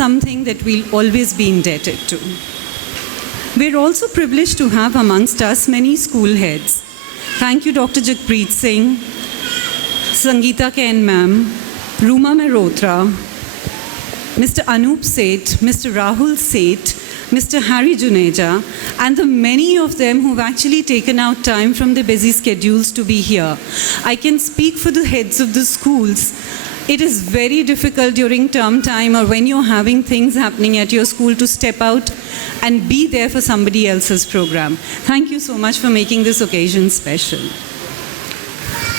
something that we'll always be indebted to. We're also privileged to have amongst us many school heads. Thank you, Dr. Jagpreet Singh, Sangeeta Ken ma'am, Ruma Mehrotra, Mr. Anup Seth, Mr. Rahul Seth, Mr. Harry Juneja, and the many of them who've actually taken out time from their busy schedules to be here. I can speak for the heads of the schools. It is very difficult during term time or when you're having things happening at your school to step out and be there for somebody else's program. Thank you so much for making this occasion special.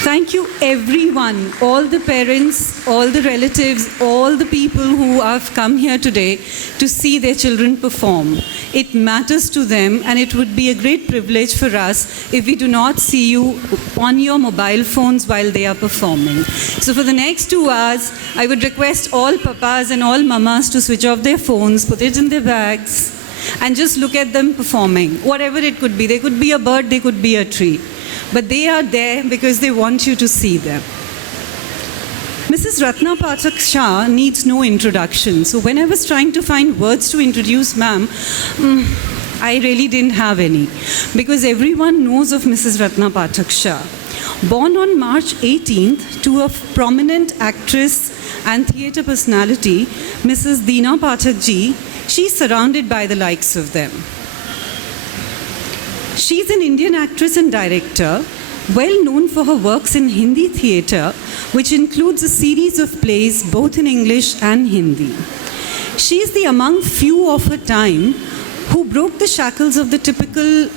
Thank you everyone, all the parents, all the relatives, all the people who have come here today to see their children perform. It matters to them, and it would be a great privilege for us if we do not see you on your mobile phones while they are performing. So for the next 2 hours, I would request all papas and all mamas to switch off their phones, put it in their bags, and just look at them performing, whatever it could be. They could be a bird, they could be a tree. But they are there because they want you to see them. Mrs. Ratna Pathak Shah needs no introduction. So when I was trying to find words to introduce ma'am, I really didn't have any. Because everyone knows of Mrs. Ratna Pathak Shah. Born on March 18th to a prominent actress and theatre personality, Mrs. Deena Pathak ji, she's surrounded by the likes of them. She's an Indian actress and director, well known for her works in Hindi theatre, which includes a series of plays both in English and Hindi. She is the among few of her time who broke the shackles of the typical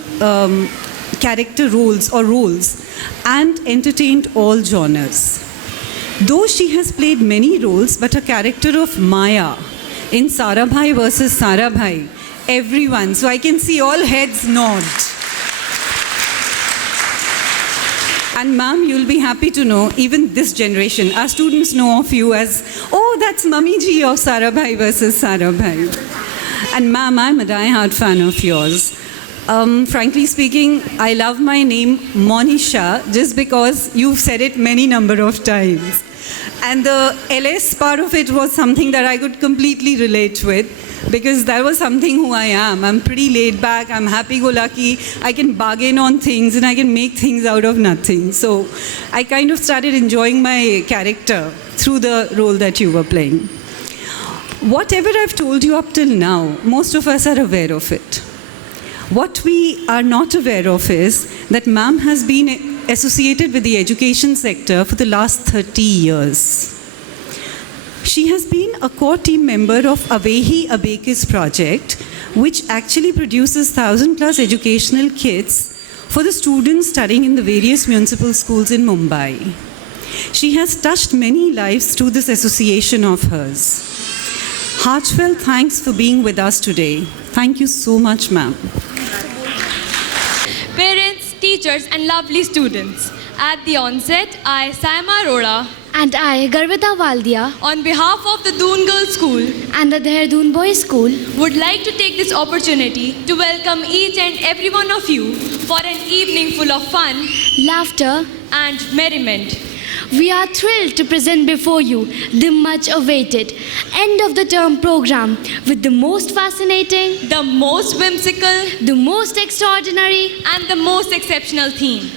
character roles and entertained all genres. Though she has played many roles, but her character of Maya in Sarabhai versus Sarabhai, everyone, so I can see all heads nod. And ma'am, you'll be happy to know, even this generation, our students know of you as, oh, that's Mummy ji of Sarabhai versus Sarabhai. And ma'am, I'm a die-hard fan of yours. Frankly speaking, I love my name Monisha just because you've said it many number of times. And the LS part of it was something that I could completely relate with, because that was something who I am. I'm pretty laid back, I'm happy-go-lucky, I can bargain on things and I can make things out of nothing. So I kind of started enjoying my character through the role that you were playing. Whatever I've told you up till now, most of us are aware of it. What we are not aware of is that ma'am has been associated with the education sector for the last 30 years. She has been a core team member of Avehi Abekis project, which actually produces 1,000+ educational kits for the students studying in the various municipal schools in Mumbai. She has touched many lives through this association of hers. Heartfelt thanks for being with us today. Thank you so much, ma'am. Parents, teachers, and lovely students. At the onset, I, Saima Arora, and I, Garvita Waldia, on behalf of the Doon Girls School and the Dehradun Boys School, would like to take this opportunity to welcome each and every one of you for an evening full of fun, laughter, and merriment. We are thrilled to present before you the much-awaited end-of-the-term program with the most fascinating, the most whimsical, the most extraordinary, and the most exceptional theme,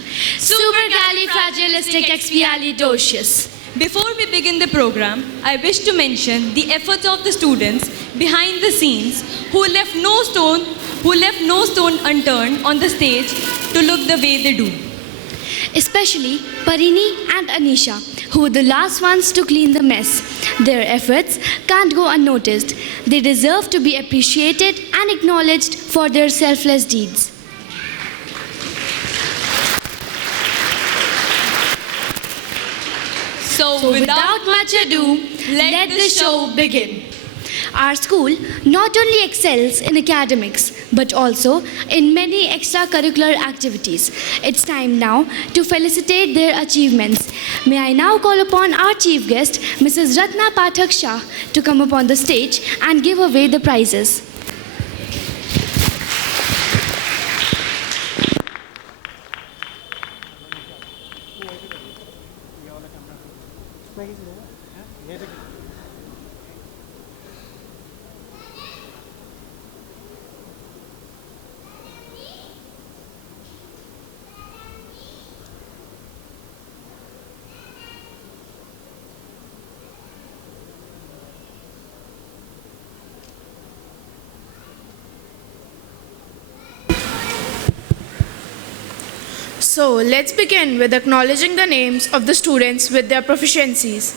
Supercalifragilisticexpialidocious. Before we begin the program, I wish to mention the efforts of the students behind the scenes who left no stone unturned on the stage to look the way they do. Especially Parini and Anisha, who were the last ones to clean the mess. Their efforts can't go unnoticed. They deserve to be appreciated and acknowledged for their selfless deeds. So without much ado, let the show begin. Our school not only excels in academics, but also in many extracurricular activities. It's time now to felicitate their achievements. May I now call upon our chief guest, Mrs. Ratna Pathak Shah, to come upon the stage and give away the prizes. So let's begin with acknowledging the names of the students with their proficiencies.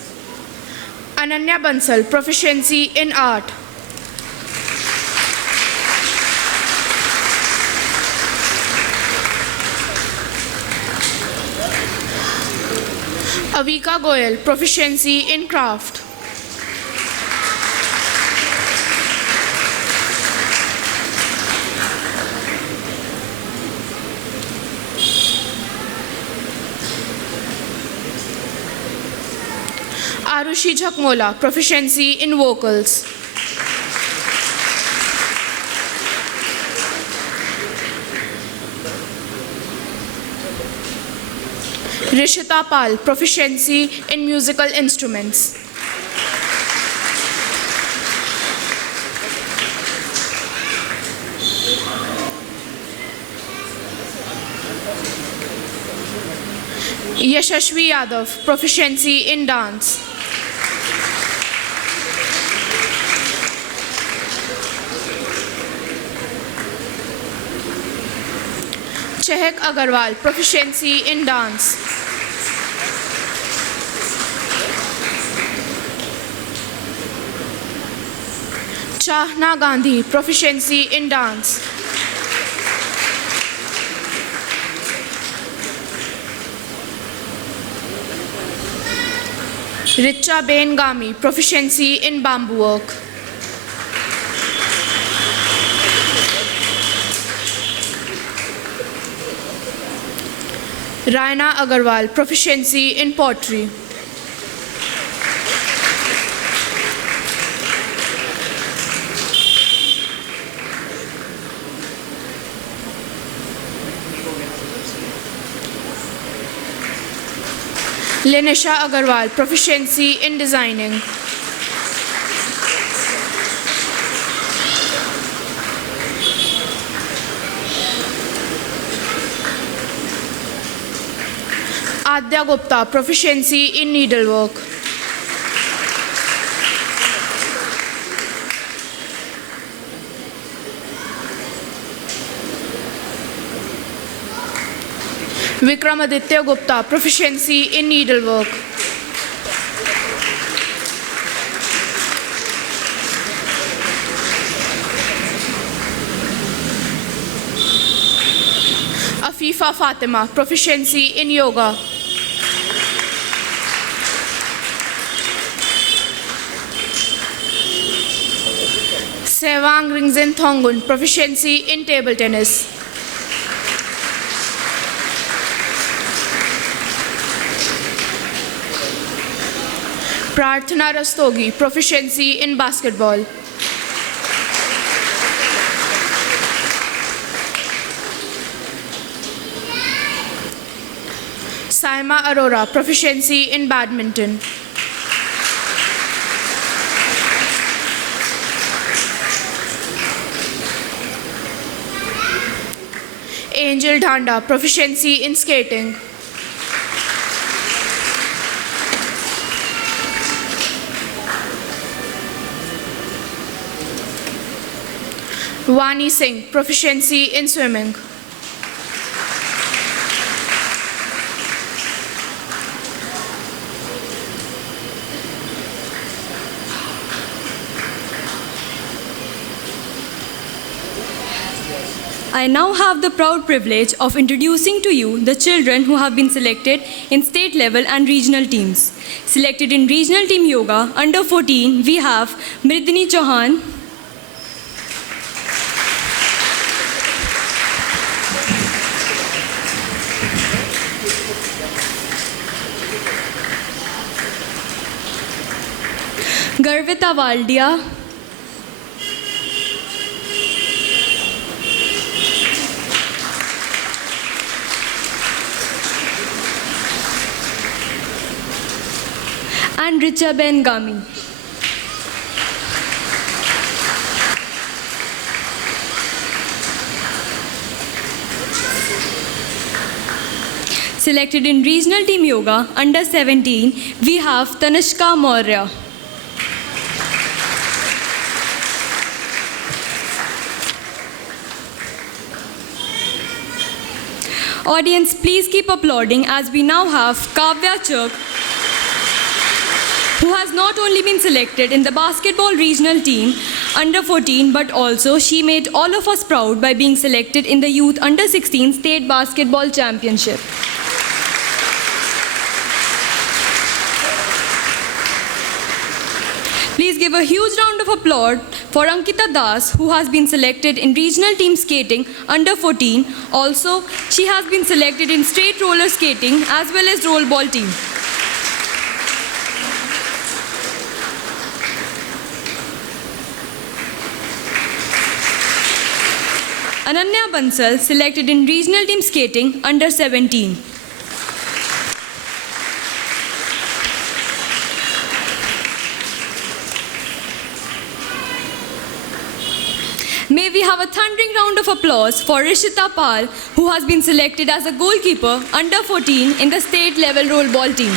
Ananya Bansal, proficiency in art. Avika Goel, proficiency in craft. Arushi Jhakmola, proficiency in vocals. Rishita Pal, proficiency in musical instruments. Yashashvi Yadav, proficiency in dance. Chehak Agarwal, proficiency in dance. Chahna Gandhi, proficiency in dance. Richa Ben Gami, proficiency in bamboo work. Raina Agarwal, proficiency in pottery. Lenisha Agarwal, proficiency in designing. Adya Gupta, proficiency in needlework. Vikramaditya Gupta, proficiency in needlework. Afifa Fatima, proficiency in yoga. Sewang Ringzin Thongun, proficiency in table tennis. Anisha Rastogi, proficiency in basketball. Saima Arora, proficiency in badminton. Angel Dhanda, proficiency in skating. Vani Singh, proficiency in swimming. I now have the proud privilege of introducing to you the children who have been selected in state level and regional teams. Selected in regional team yoga under 14, we have Mridini Chauhan, Garvita Waldia, and Richa Ben Gami. Selected in regional team yoga under 17, we have Tanishka Maurya. Audience, please keep applauding as we now have Kavita, who has not only been selected in the basketball regional team under 14, but also she made all of us proud by being selected in the youth under 16 state basketball championship. Please give a huge round of applause for Ankita Das, who has been selected in regional team skating under 14. Also, she has been selected in straight roller skating as well as roll ball team. Ananya Bansal, selected in regional team skating under 17. May we have a thundering round of applause for Rishita Pal, who has been selected as a goalkeeper under 14 in the state level roll ball team.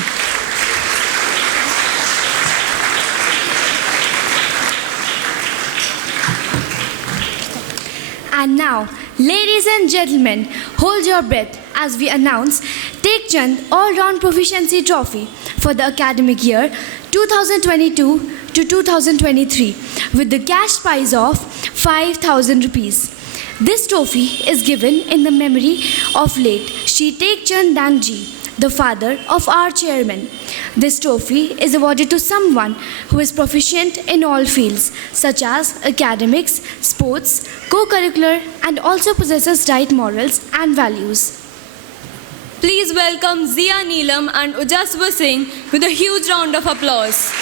And now, ladies and gentlemen, hold your breath as we announce Tek Chand All-Round Proficiency Trophy for the academic year 2022 to 2023 with the cash prize of 5,000 rupees. This trophy is given in the memory of late Shri Tek Chand Danji, the father of our chairman. This trophy is awarded to someone who is proficient in all fields, such as academics, sports, co-curricular, and also possesses right morals and values. Please welcome Zia Neelam and Ujaswa Singh with a huge round of applause.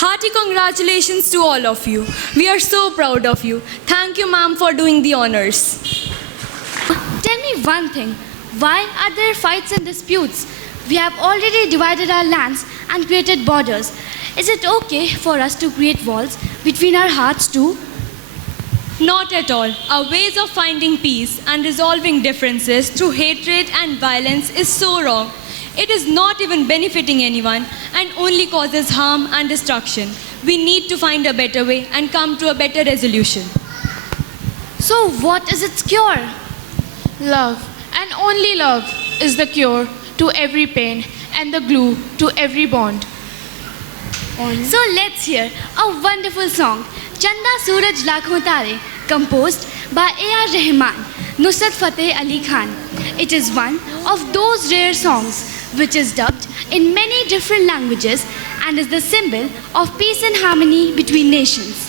Hearty congratulations to all of you. We are so proud of you. Thank you, ma'am, for doing the honors. Tell me one thing, why are there fights and disputes? We have already divided our lands and created borders. Is it okay for us to create walls between our hearts too? Not at all. Our ways of finding peace and resolving differences through hatred and violence is so wrong. It is not even benefiting anyone and only causes harm and destruction. We need to find a better way and come to a better resolution. So what is its cure? Love, and only love, is the cure to every pain and the glue to every bond. So let's hear a wonderful song, Chanda Suraj Lakhon Tare, composed by A.R. Rahman, Nusrat Fateh Ali Khan. It is one of those rare songs which is dubbed in many different languages and is the symbol of peace and harmony between nations.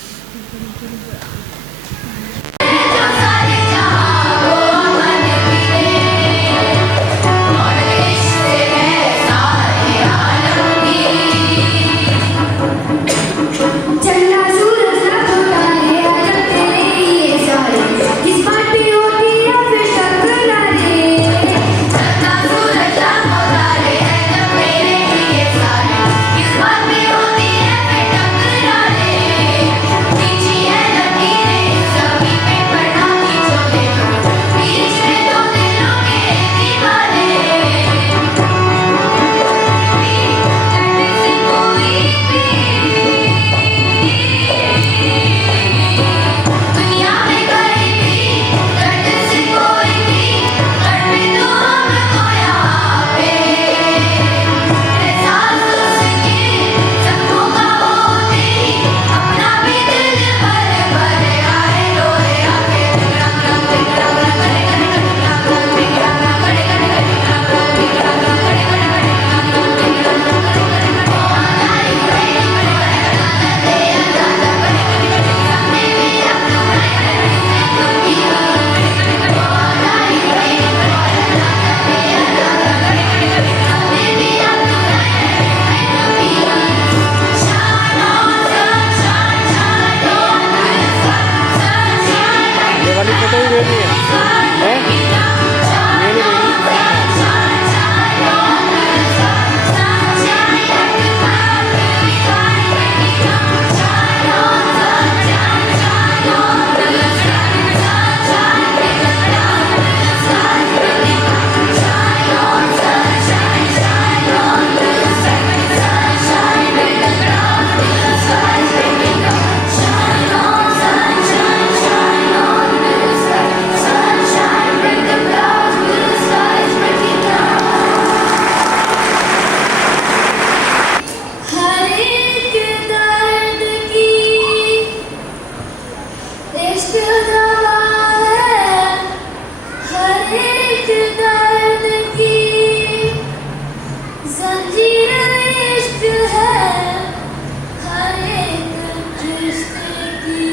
जंजीर इश्क है हर एक रिश्ते की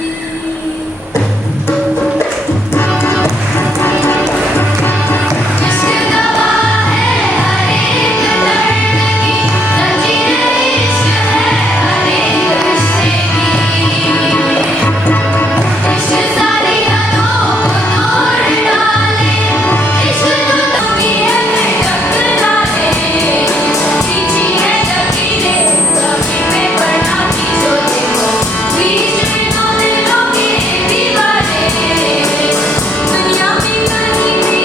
इश्क दवा है हर एक दर्द की जंजीर इश्क है हर एक रिश्ते की इश्क सारी हदों को तोड़ डाले इश्क तो कभी है टकरा ले खींची है लकीरें कभी में पड़ा की सोचे को बीच में दो दिलों के दीवारे दुनिया में कहीं भी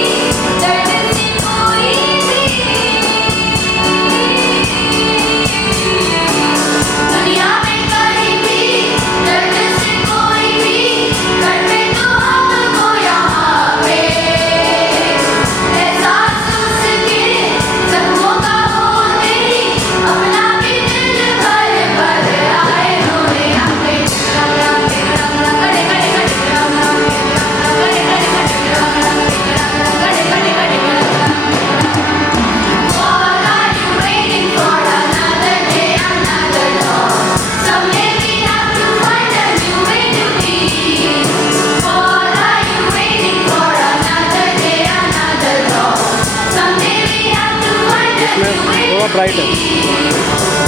दर्द से कोई भी दुनिया में कहीं भी दर्द से कोई भी कर पे तो हमको यहाँ पे एहसास उसके जख्मों का हो तेरी अपना भी दिल भर भर आए रोने आके रंगला के रंगला कड़े कड़े कड़े रंगला के रंगला कड़े कड़े कड़े रंगला के रंगला कड़े कड़े कड़े What are you waiting for? Another day, another dawn. Someday we have to find a new way to be. What are you waiting for? Another day, another dawn. Someday we have to find a new way to be.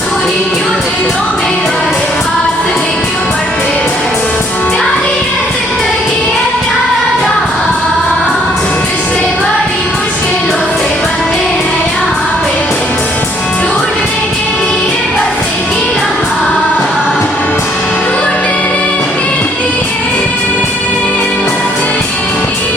तू ही क्यों दिलों में रहे फासले क्यों बढ़ते रहे प्यारी है जिंदगी है प्यारा जहां रिश्ते बड़ी मुश्किलों से बनते हैं यहाँ पे टूटने के लिए बस एक ही लम्हा टूटने के लिए बस एक ही लम्हा टूटने के लिए बस एक ही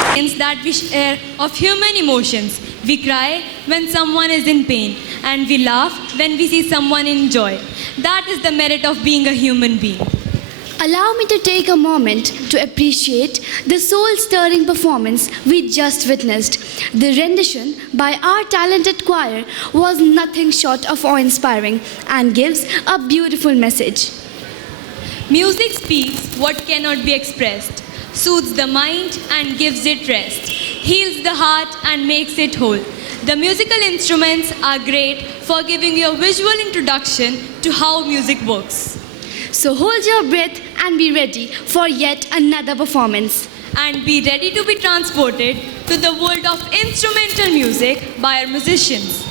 लम्हा That we share of human emotions. We cry when someone is in pain, and we laugh when we see someone in joy. That is the merit of being a human being. Allow me to take a moment to appreciate the soul-stirring performance we just witnessed. The rendition by our talented choir was nothing short of awe-inspiring and gives a beautiful message. Music speaks what cannot be expressed, soothes the mind and gives it rest, heals the heart and makes it whole. The musical instruments are great for giving you a visual introduction to how music works. So hold your breath and be ready for yet another performance. And be ready to be transported to the world of instrumental music by our musicians.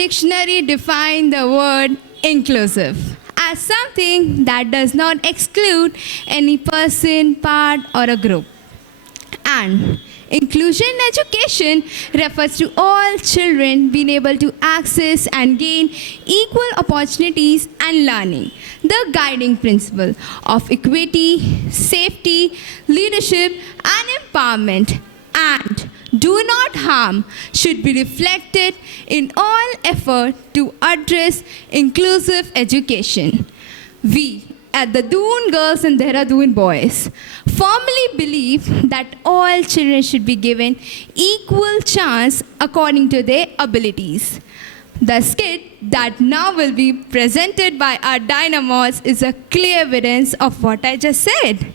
dictionary define the word inclusive as something that does not exclude any person, part, or a group. And inclusion in education refers to all children being able to access and gain equal opportunities and learning. The guiding principle of equity, safety, leadership, and empowerment, and do not harm should be reflected in all effort to address inclusive education. We at the Doon girls and Dehradun boys firmly believe that all children should be given equal chance according to their abilities. The skit that now will be presented by our dynamos is a clear evidence of what I just said.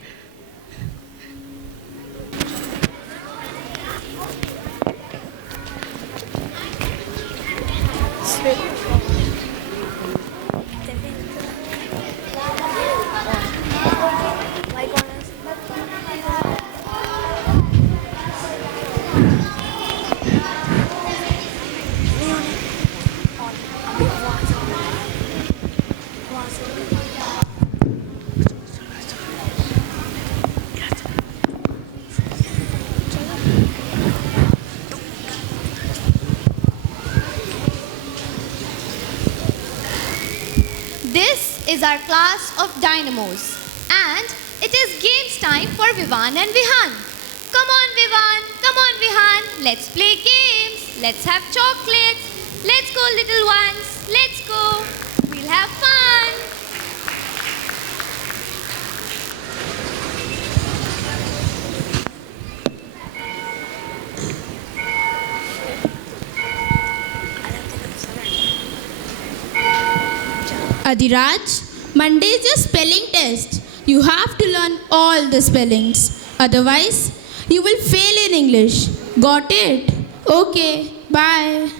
This is our class of dynamos, and it is games time for Vivan and Vihan. Come on Vivan, come on Vihan, let's play games, let's have chocolates, let's go little ones, let's go, we'll have fun. Adiraj, Monday is your spelling test. You have to learn all the spellings. Otherwise, you will fail in English. Got it? Okay, bye.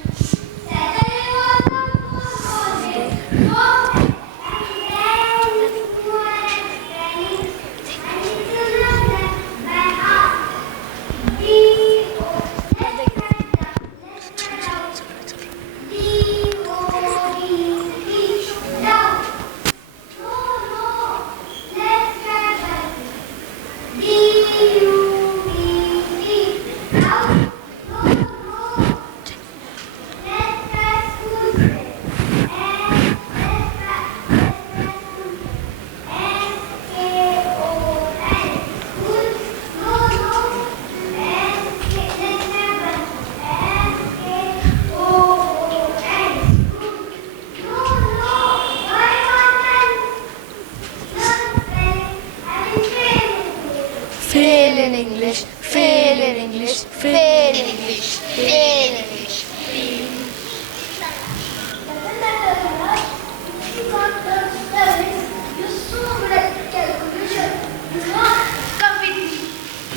Fail in English, fail in English, fail in English, fail in English.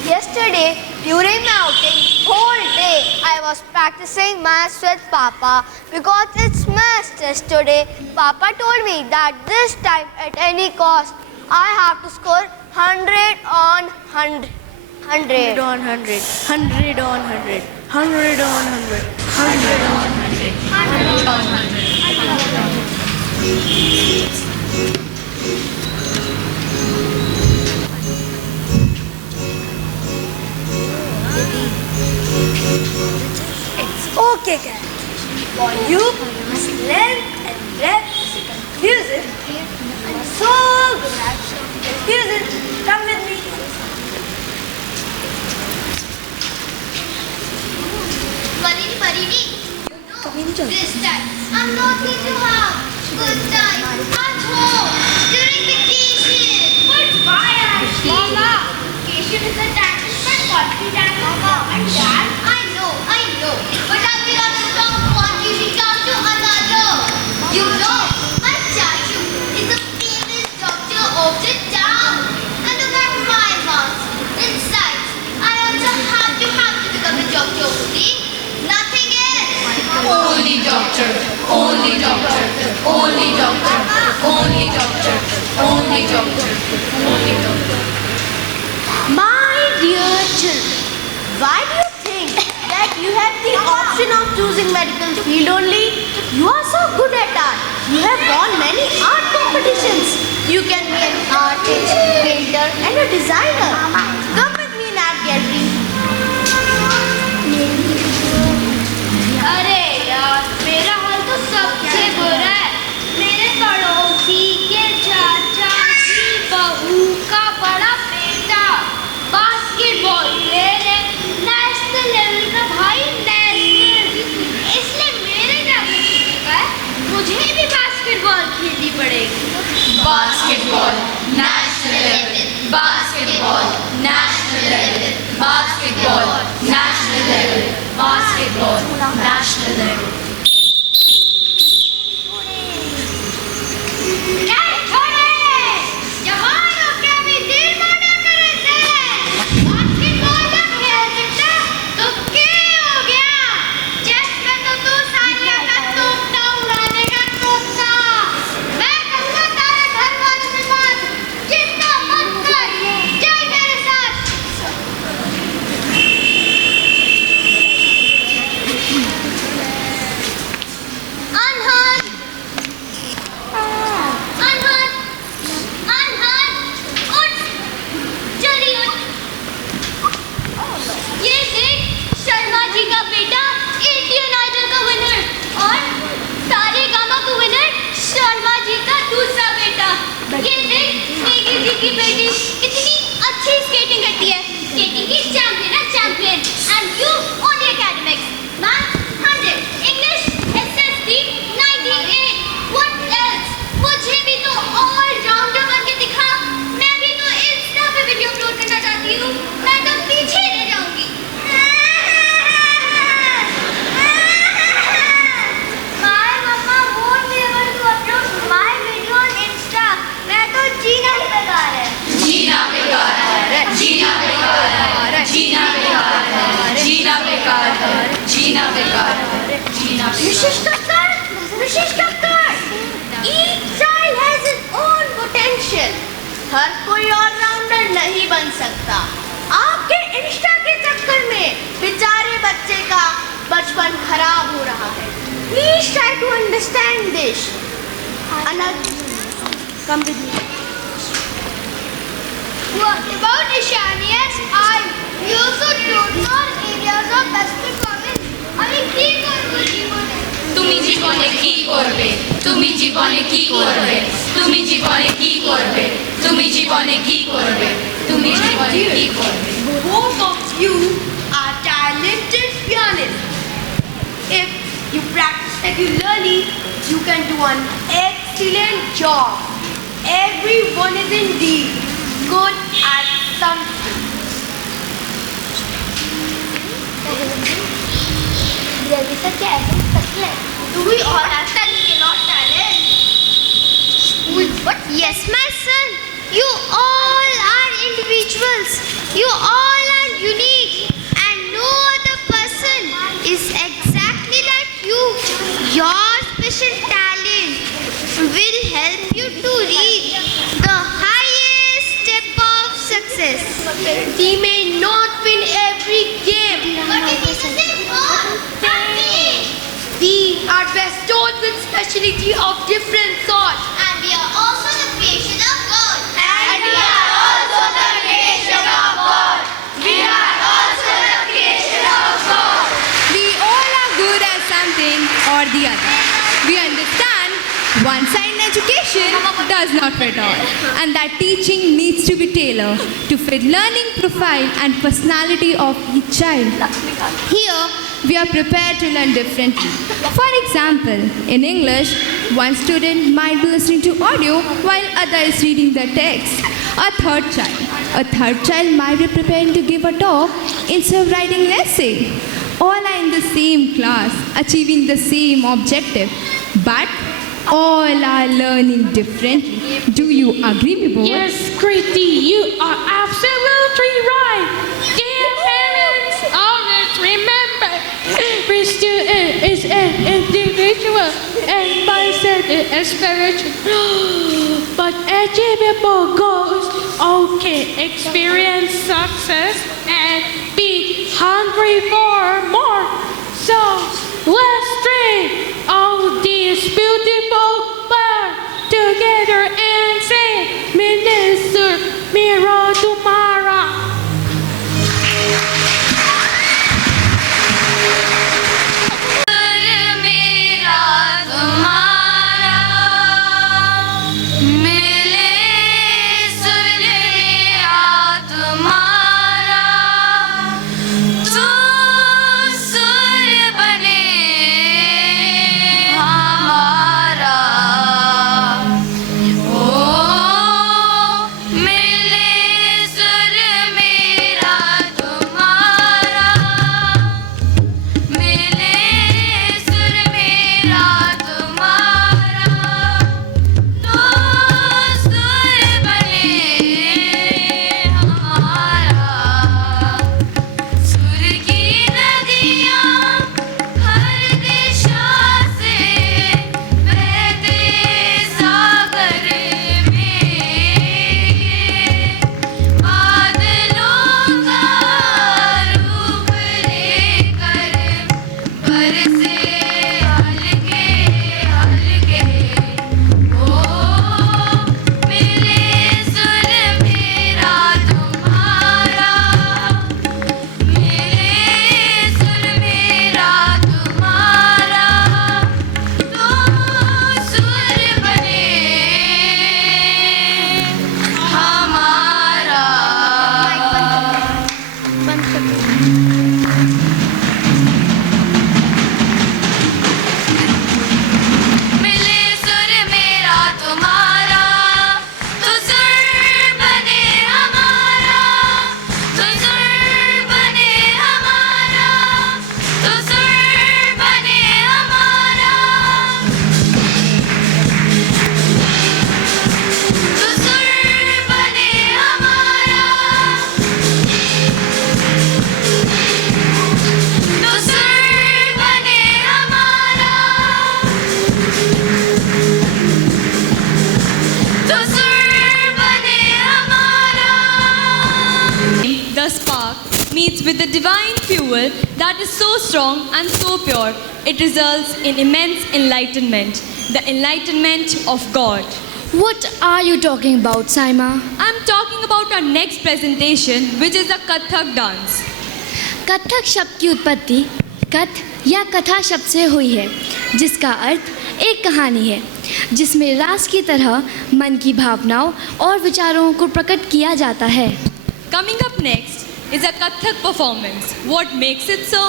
Yesterday, during my outing, whole day I was practicing maths with Papa because it's maths test today. Papa told me that this time at any cost I have to score 100 on 100. 100 on 100. 100 on 100. 100 on 100. 100 on 100. 100 on 100. It's okay, Kat. For you, length and breadth is confusing. I'm so glad to confuse it. Come with me. Parini, this time I'm not going to have good time at home during vacation. But why, Ashley? Mama, vacation is a time to spend quality time with Mom and Dad. I know. But I will not stop quality time to another. You know, my Chachu is the famous doctor of the town. And look at my marks. Inside, I also have to become a doctor only. Nothing else. Only doctor, only doctor, only doctor, only doctor, only doctor, only doctor. My dear children, why do you think that you have the option of choosing medical field only. You are so good at art. You have won many art competitions. You can be an artist, painter and a designer. Come with me in art gallery. अरे यार, मेरा हाल तो सबसे बुरा है. मेरे पड़ोसी के चाचा की बहू का बड़ा बेटा बास्केटबॉल प्लेयर है. नेशनल लेवल का भाई, नेशनल. इसलिए मेरे जाने का मुझे भी बास्केटबॉल खेलनी पड़ेगी. Basketball, national level. Basketball, national level. Basketball, national level. Basketball, national level. Each child has its own potential. हर कोई ऑलराउंडर नहीं बन सकता. आपके इंस्टा के चक्कर में बेचारे बच्चे का बचपन खराब हो रहा है. Please try to understand this. Anand, come with me. What about Ishanias? I also don't know areas of best performance. আমি কি করব জীবনে? তুমি জীবনে কি করবে? তুমি জীবনে কি করবে? তুমি জীবনে কি করবে? তুমি জীবনে কি করবে? তুমি জীবনে কি করবে? Both of you are talented pianists. If you practice regularly, you can do an excellent job. Everyone is indeed good at something. Do we all have talent? Cannot talent. But yes, my son, you all are individuals. You all are unique, and no other person is exactly like you. Your special talent will help you to reach the highest step of success. We may not win every game, but we will we are bestowed with speciality of different sorts, and we are also the creation of God. And we are also the creation of God. We are also the creation of God. We all are good at something or the other. We understand one-sided education does not fit all, and that teaching needs to be tailored to fit learning profile and personality of each child. Here, we are prepared to learn differently. For example, in English, one student might be listening to audio while other is reading the text. A third child might be preparing to give a talk instead of writing an essay. All are in the same class, achieving the same objective, but all are learning differently. Do you agree, Bibo? Yes, Kriti, you are absolutely right. Dear parents, always remember, every student is an individual and mindset is spiritual. But achievable goals okay, experience success and be hungry for more. fuel that is so strong and so pure, it results in immense enlightenment, the enlightenment of God. What are you talking about, Saima? I'm talking about our next presentation, which is the Kathak dance. Kathak शब्द की उत्पत्ति कथ या कथा शब्द से हुई है, जिसका अर्थ एक कहानी है जिसमें रास की तरह मन की भावनाओं और विचारों को प्रकट किया जाता है. Coming up next is a Kathak performance. What makes it so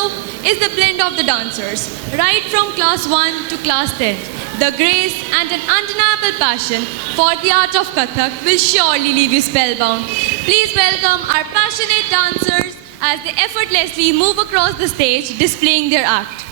is the blend of the dancers, right from class 1 to class 10. The grace and an undeniable passion for the art of Kathak will surely leave you spellbound. Please welcome our passionate dancers as they effortlessly move across the stage displaying their act.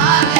Ah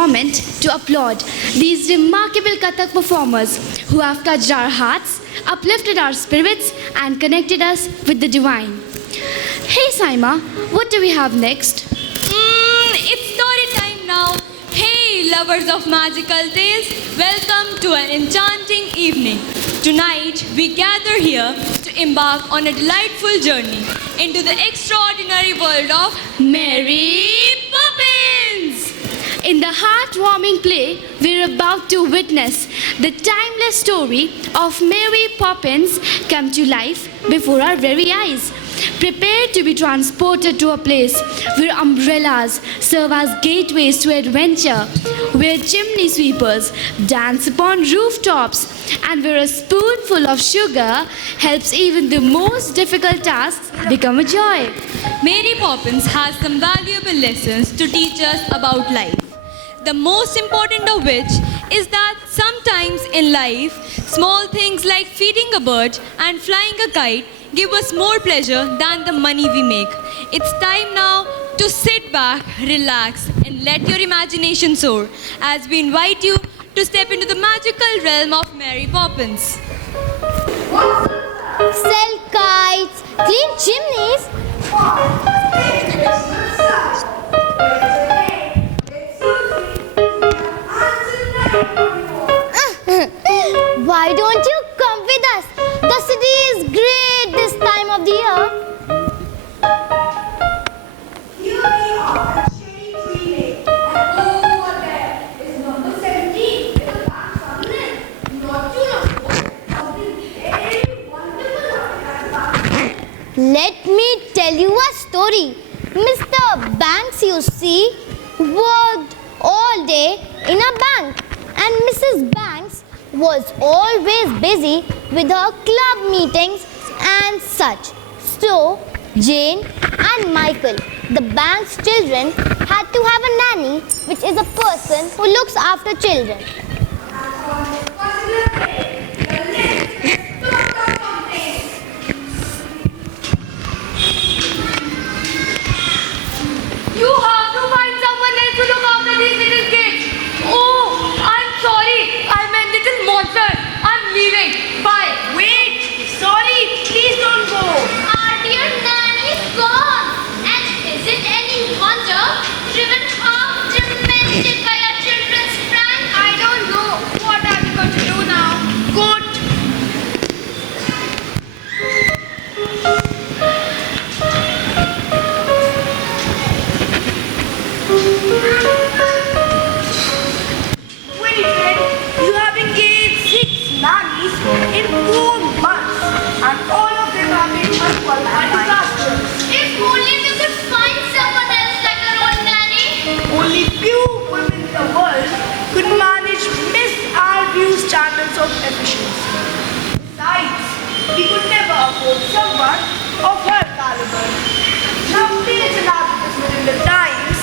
moment to applaud these remarkable Kathak performers who have touched our hearts, uplifted our spirits, and connected us with the divine. Hey Saima, what do we have next? It's story time now. Hey, lovers of magical tales, welcome to an enchanting evening. Tonight, we gather here to embark on a delightful journey into the extraordinary world of Mary Poppins. In the heartwarming play, we're about to witness the timeless story of Mary Poppins come to life before our very eyes. Prepare to be transported to a place where umbrellas serve as gateways to adventure, where chimney sweepers dance upon rooftops, and where a spoonful of sugar helps even the most difficult tasks become a joy. Mary Poppins has some valuable lessons to teach us about life. The most important of which is that sometimes in life, small things like feeding a bird and flying a kite give us more pleasure than the money we make. It's time now to sit back, relax, and let your imagination soar as we invite you to step into the magical realm of Mary Poppins. Sell kites, clean chimneys. Why don't you come with us? The city is great this time of the year. Here we are at Shady Tree Lake, and over there is number 17 with a back sunlit. Not too much, something very wonderful happened at the back. Let me tell you a story. Mr. Banks, you see, worked all day in a bank, and Mrs. Banks was always busy with her club meetings and such. So, Jane and Michael, the bank's children, had to have a nanny, which is a person who looks after children. You have to find someone else to look after these little kids. Oh, I'm sorry. I meant little monster. I'm leaving. Bye. Wait, sorry, please don't go. Our dear nanny is gone. And is it any wonder? Driven half demented by our children's prank? I don't know. What are we going to do now? Good. Wait, Fred, you have engaged 6 nannies in 4 months, and all of them have been unwell and disastrous. If only we could find someone else like our own nanny. Only few women in the world could manage Miss Arview's standards of efficiency. Besides, we could never afford someone of her caliber. Now please elaborate within the times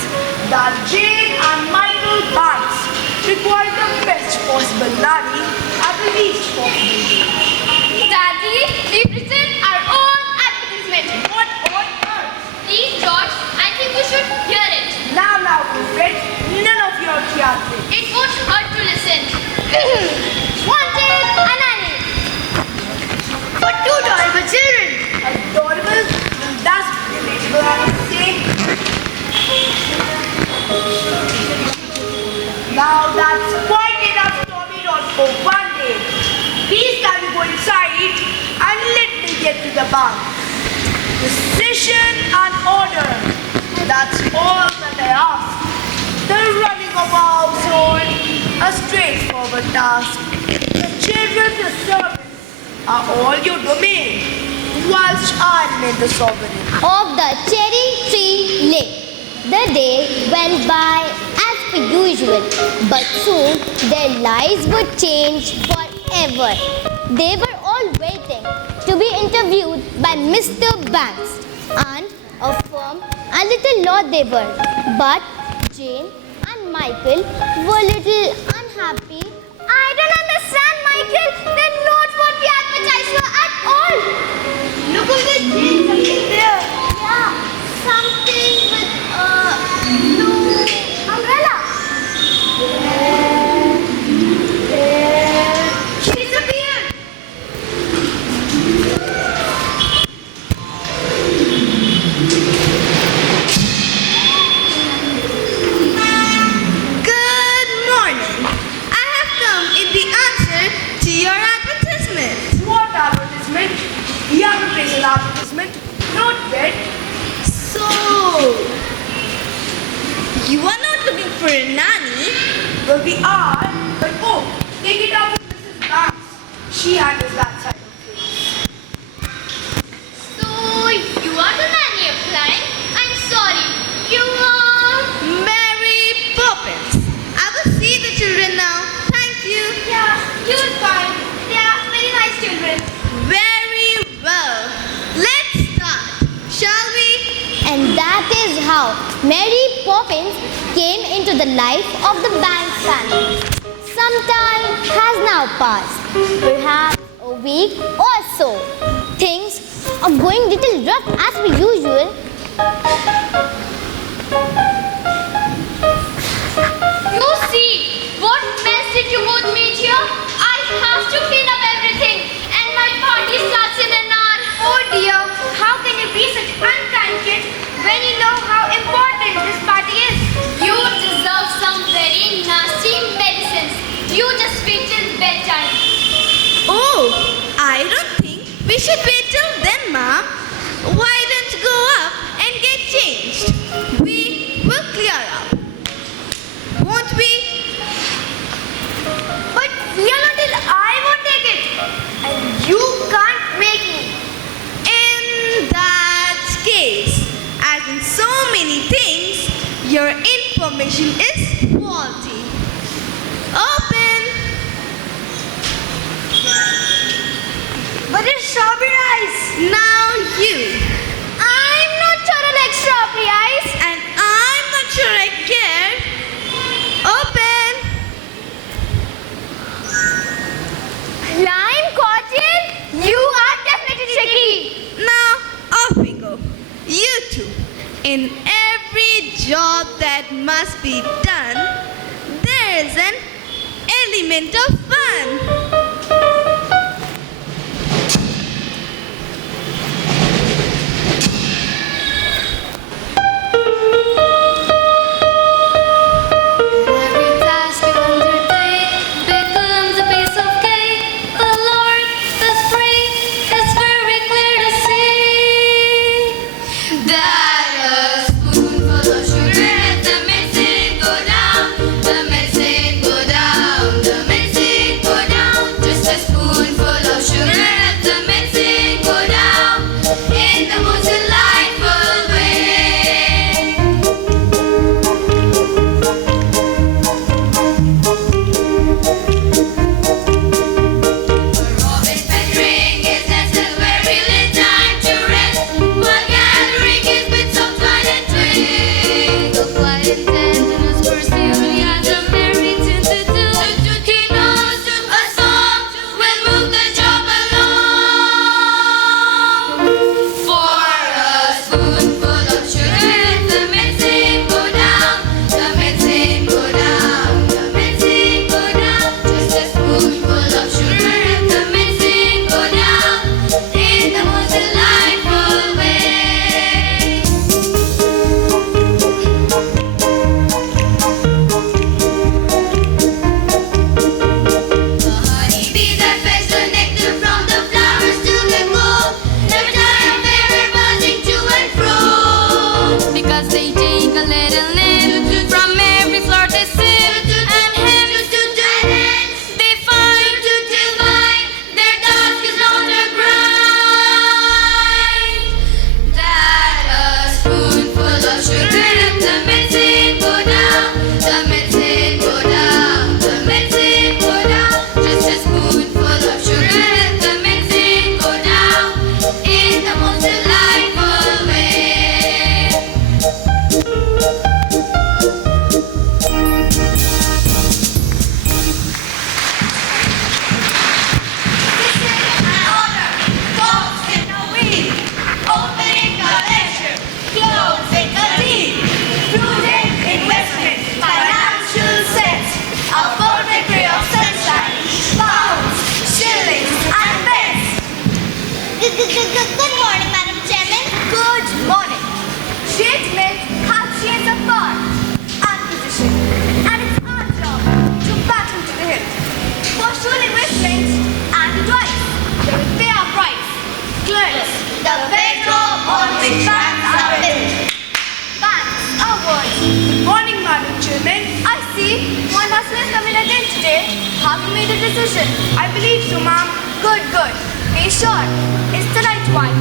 that Jane and Michael Banks require the best possible nanny at the least possible rate. Daddy, we've written our own advertisement. What on earth? Please, George, I think you should hear it. Now, Wilfred, none of your theatrics. It won't hurt to listen. Wanted a nanny. For 2 adorable children. Adorable? That's relatable, I would say. Now that's quite enough Tommy Dot for one day. Please can you go inside and let me get to the bank. Precision and order. That's all that I ask. The running of a household, a straightforward task. The children, the servants, are all your domain, whilst I remain the sovereign. Of the cherry tree lake. The day went by as per usual, but soon their lives would change forever. They were all waiting to be interviewed by Mr. Banks, and a firm and little law they were. But Jane and Michael were little unhappy. I don't understand, Michael. They're not what we advertised for at all. Look at this Jane, something there. Yeah, something with a blue umbrella. will be R, but oh, take it up with Mrs. Banks. She handles that side of things. So, you are the nanny of Klein? I'm sorry. You are... Mary Poppins. I will see the children now. Thank you. Yeah, you're fine. They are very nice children. Very well. Let's start, shall we? And that is how Mary Poppins came into the life of the Banks family. Some time has now passed, perhaps a week or so. Things are going little rough as per usual. You see, what mess did you both make here? I have to clean up everything, and my party starts in an hour. Oh dear, how can you be such unkind kids when you know how important this party is? You deserve some very nasty medicines. You just wait till bedtime. Oh, I don't think we should wait till then, Mom. Why don't you go up and get changed? We will clear up. Won't we? But wait until I won't take it. And you can't make me. In that case, as in so many things, your information is faulty. Open! But it's strawberry ice. Now you. I'm not sure I like strawberry ice. And I'm not sure I care. Open! Lime cotton? You are definitely tricky. Now, off we go. You two. In every job that must be done, there is an element of fun. Every task you undertake becomes a piece of cake. The Lord is free, it's very clear to see that a spoonful of sugar and the medicine go down, the medicine go down, the medicine go down. Just a spoonful of sugar and the medicine go down in the most delightful way. Robin feathering is necessary, little time to rest. While gathering his bits of twine and twig. The quiet and tenderness pursued, he has a merry tune to do. He knows a song will move the job along. For a spoonful of sugar, the medicine go down, the medicine go down, the medicine go down. Just a spoonful of sugar, the medicine go down in the most delightful way. The honeybee that fetch the nectar from the flowers to the gold never tire of ever buzzing to and fro, because they take a little nip from every flower they sip, and hence they find their task is on the grind. That a spoonful of sugar and the medicine go down, the medicine go down, the medicine go down. Just a spoonful of sugar and the medicine go down in the most delightful way. made a decision? I believe so, ma'am. Good, good. Be sure. It's the right one.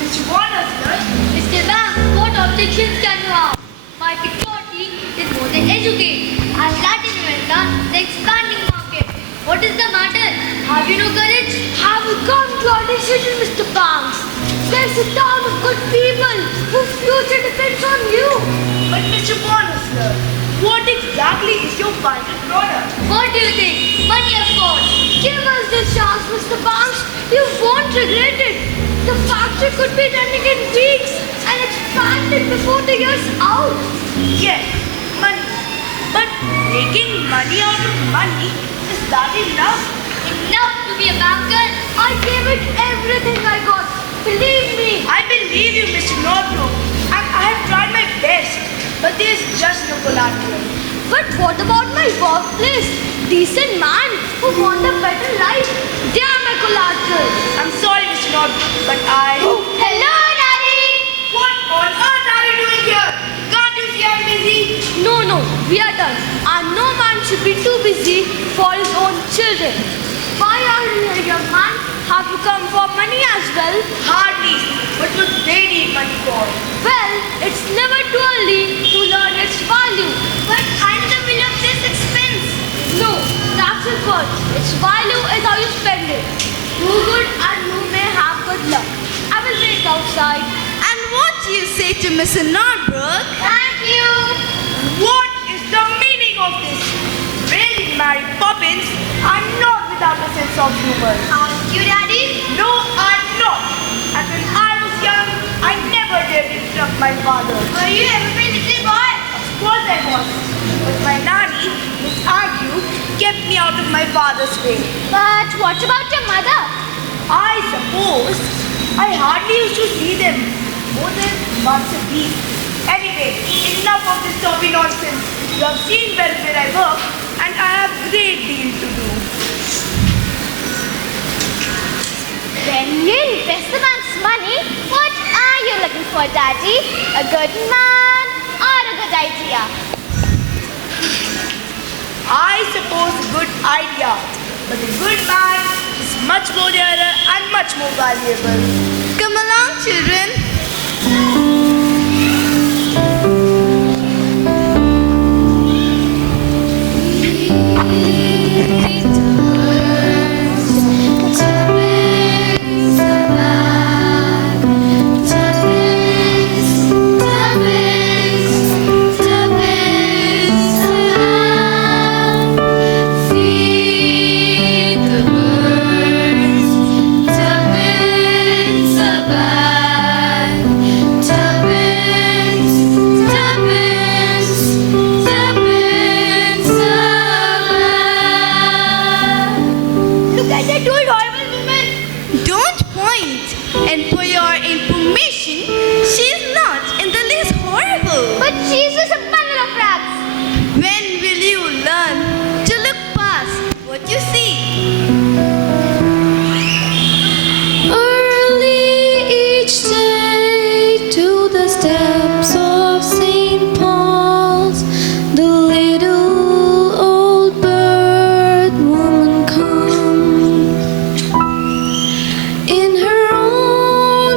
Mr. Warner, sir. Mr. Bang, what objections can you have? My peculiarity is more than educate. And Latin America, the expanding market. What is the matter? Have you no courage? Have you come to our decision, Mr. Banks? There's a town of good people whose future depends on you. But Mr. Warner, sir, what exactly is your final product? What do you think? Money, of course. Give us this chance, Mr. Banks. You won't regret it. The factory could be running in weeks and expanded before the year's out. Yes, money. But making money out of money, is that enough? Enough to be a banker? I gave it everything I got. Believe me. I believe you, Mr. Northrop. And I have tried my best. But there's just no collateral. But what about my workplace? Decent man who want a better life. They are my collateral. I'm sorry, Mr. Northrop, but I... Oh, hello, Daddy! What on earth are you doing here? Can't you see I'm busy? No, we are done. And no man should be too busy for his own children. Why are you a young man? Have you come for money as well? Hardly. What would they need money for? Well, it's never too early to learn its value. But I'm the will of this expense. No, that's his word. Its value is how you spend it. Do good and you may have good luck. I will wait outside. And what do you say to Mr. Northbrook? Thank you. What is the meaning of this? Really, marry Poppins? I'm not without a sense of humor. Aren't you, Daddy? No, I'm not. And when I was young, I never dared instruct my father. Were you ever a little boy? Of course I was. But my nanny, Miss Argue, kept me out of my father's way. But what about your mother? I suppose I hardly used to see them more than once a week. Anyway, enough of this soppy nonsense. You have seen well where I work, and I have great deal to do. When you invest the man's money, what are you looking for, Daddy? A good man or a good idea? I suppose a good idea, but a good man is much more rarer and much more valuable. Come along, children.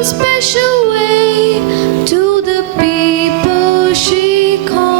Special way to the people she calls.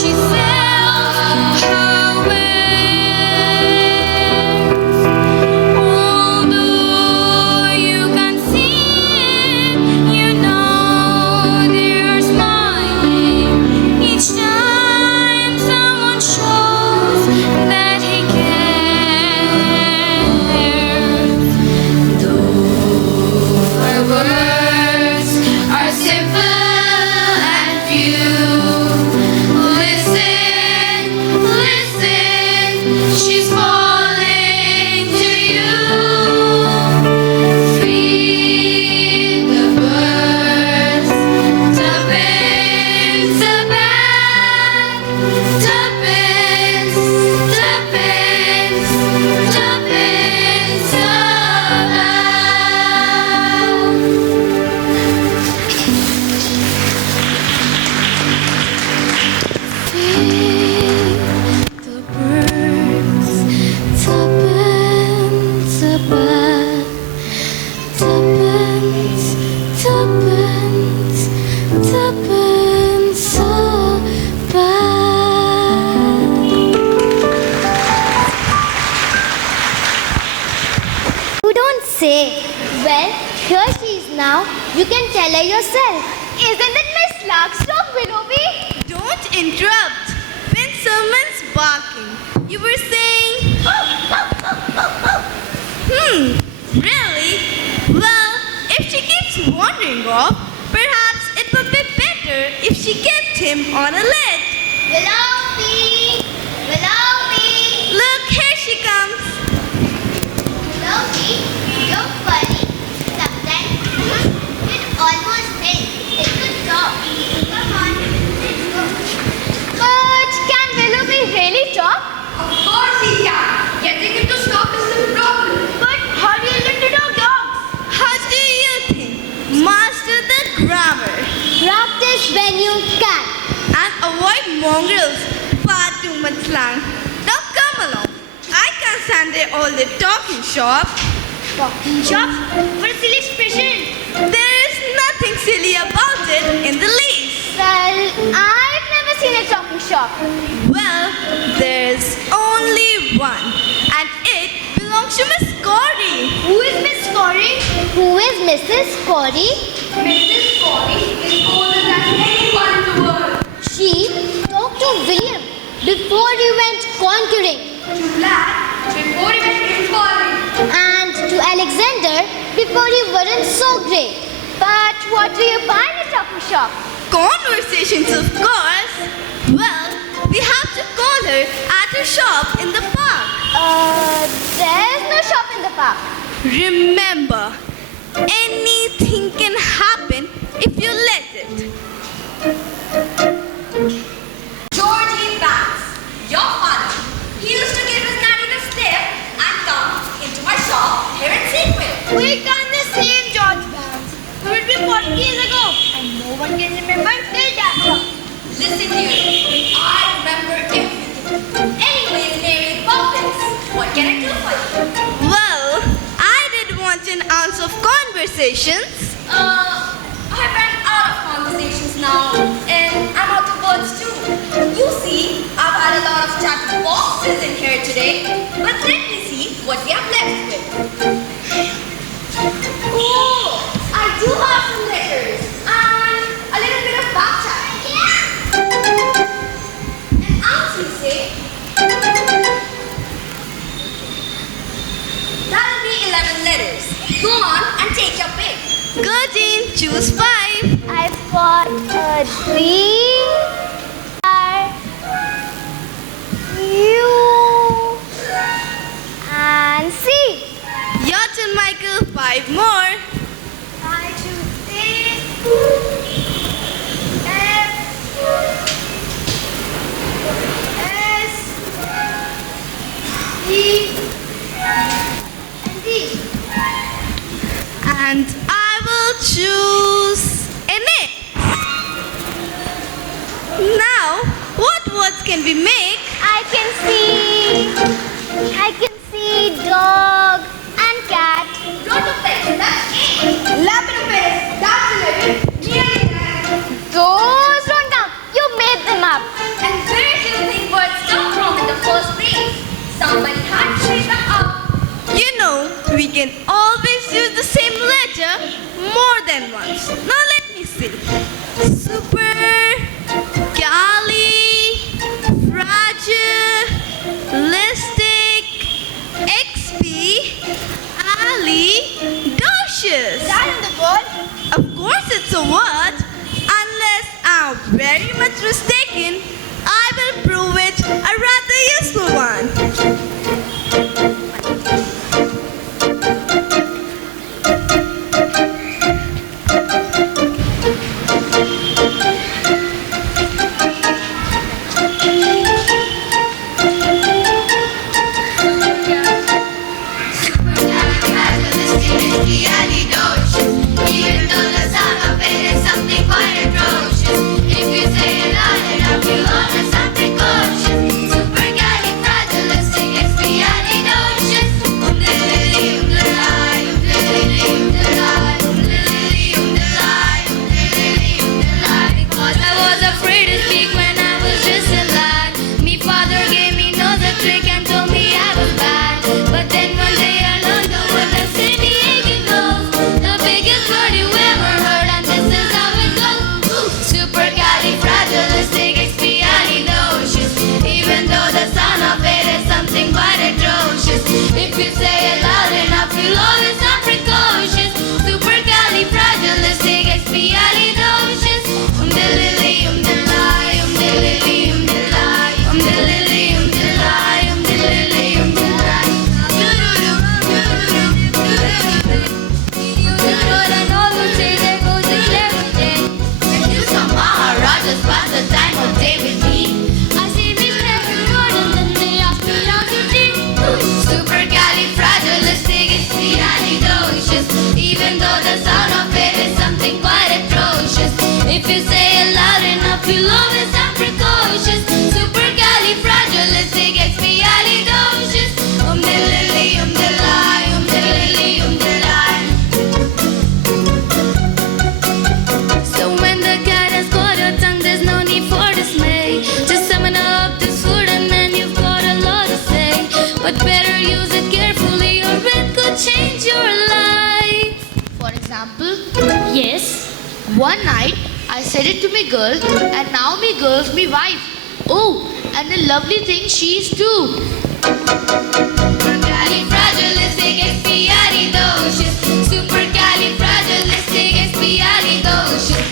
she sails her ways. Although you can see it, you know they're smiling each time someone shows that he cares. Though her words are simple and few, listen, listen, she's calling to you. Feed the birds, tuppence a bag, tuppence, tuppence, tuppence a bag. The birds, tuppence a bag, tuppence, tuppence, tuppence a bag. You don't say. Well, here she is now. You can tell her yourself. Isn't it Miss Larkstock, Willoughby? Don't interrupt. When someone's barking, you were saying, really? Well, if she keeps wandering off, perhaps it would be better if she kept him on a lid. Willoughby! Willoughby! Look, here she comes. Willoughby, you're funny. Sometimes it almost makes it could talk. Come on, let's go. But can Willoughby really talk? Of course he can. Getting him to stop is the problem. But how do you learn to talk dogs? How do you think? Master the grammar Practice when you can. and avoid mongrels. Far too much slang. Now come along. I can't stand there all day talking shop. Talking shop? What a silly expression. There is nothing silly about it in the least. Well, I've never seen a talking shop. Well, there's only one, and it belongs to Miss Corey. Who is Miss Corey? Who is Mrs. Corey? Mrs. Polly is older than anyone in the world. She talked to William before he went conquering, To Black before he went exploring. and to Alexander before he wasn't so great. But what do you find at talking shop? Conversations, of course. Well, we have to call her at her shop in the park. There's no shop in the park. Remember, anything can happen if you let it. Georgie Banks, your father, he used to give his nanny the step and come into my shop here in Sequel. We can't the same George Banks. It would be 40 years ago, and no one can remember till that time. Listen here, I remember everything. Anyways, Mary Poppins, what can I do for you? Well, I did want an ounce of conversations. I've run out of conversations now, and I'm out of words too. You see, I've had a lot of chatty boxes in here today, but let me see what we have left with. Oh, I do have some letters and a little bit of back chat. An ounce, you say? That'll be 11 letters. Go on and take your pick. Go, Jean, choose 5. I've got a D, R, U, and C. Your turn, Michael. 5 more. I choose A, F, S, E, and D. And I will choose an A. Now, what words can we make? I can see dog and cat. Rotopus, that's 8. Labradorpus, that's 11. Nearly 9. Those don't count. You made them up. And the word. Unless I'm very much mistaken, I will prove it a rather useful one. Even though the sound of it is something quite atrocious, if you say it loud enough, you'll understand precautions. Supercalifragilisticexpialidocious. Umdilili, umdilai, umdilili, umdilai, umdilili, umdilai, umdilili, umdilai. Because I was afraid to speak when I was just a lad. Me father gave me no the trick and told me I was bad. But then one day I learned the word that said me aching nose. The biggest word you ever heard, and this is how it goes. Supercalifragilisticexpialidocious. Even though the sound of it is something quite atrocious, if you say it loud enough, you'll always sound precocious. Supercalifragilisticexpialidocious. Umdilili, umdilai, umdilili, umdilai, umdilili, umdilai, umdilili, umdilai. Doo-doo-doo, doo-doo-doo, doo-doo-doo. And all who say they go to everything. And you some Maharajas pass the time of day with me. I see me every word and then they ask me how to think. Supercalifragilisticexpialidocious. Even though the sound of it is something quite atrocious, if you say it loud enough, you'll always sound precocious. Supercalifragilisticexpialidocious. Umdilili, umdilai, umdilili, umdilai. So when the cat has caught your tongue, there's no need for dismay. Just summon up this food and then you've got a lot to say. But better use it carefully or it could change your life. For example, yes, one night I said it to me girl, and now me girl's me wife. Oh, and a lovely thing she is too. Supercalifragilisticexpialidocious. Supercalifragilisticexpialidocious.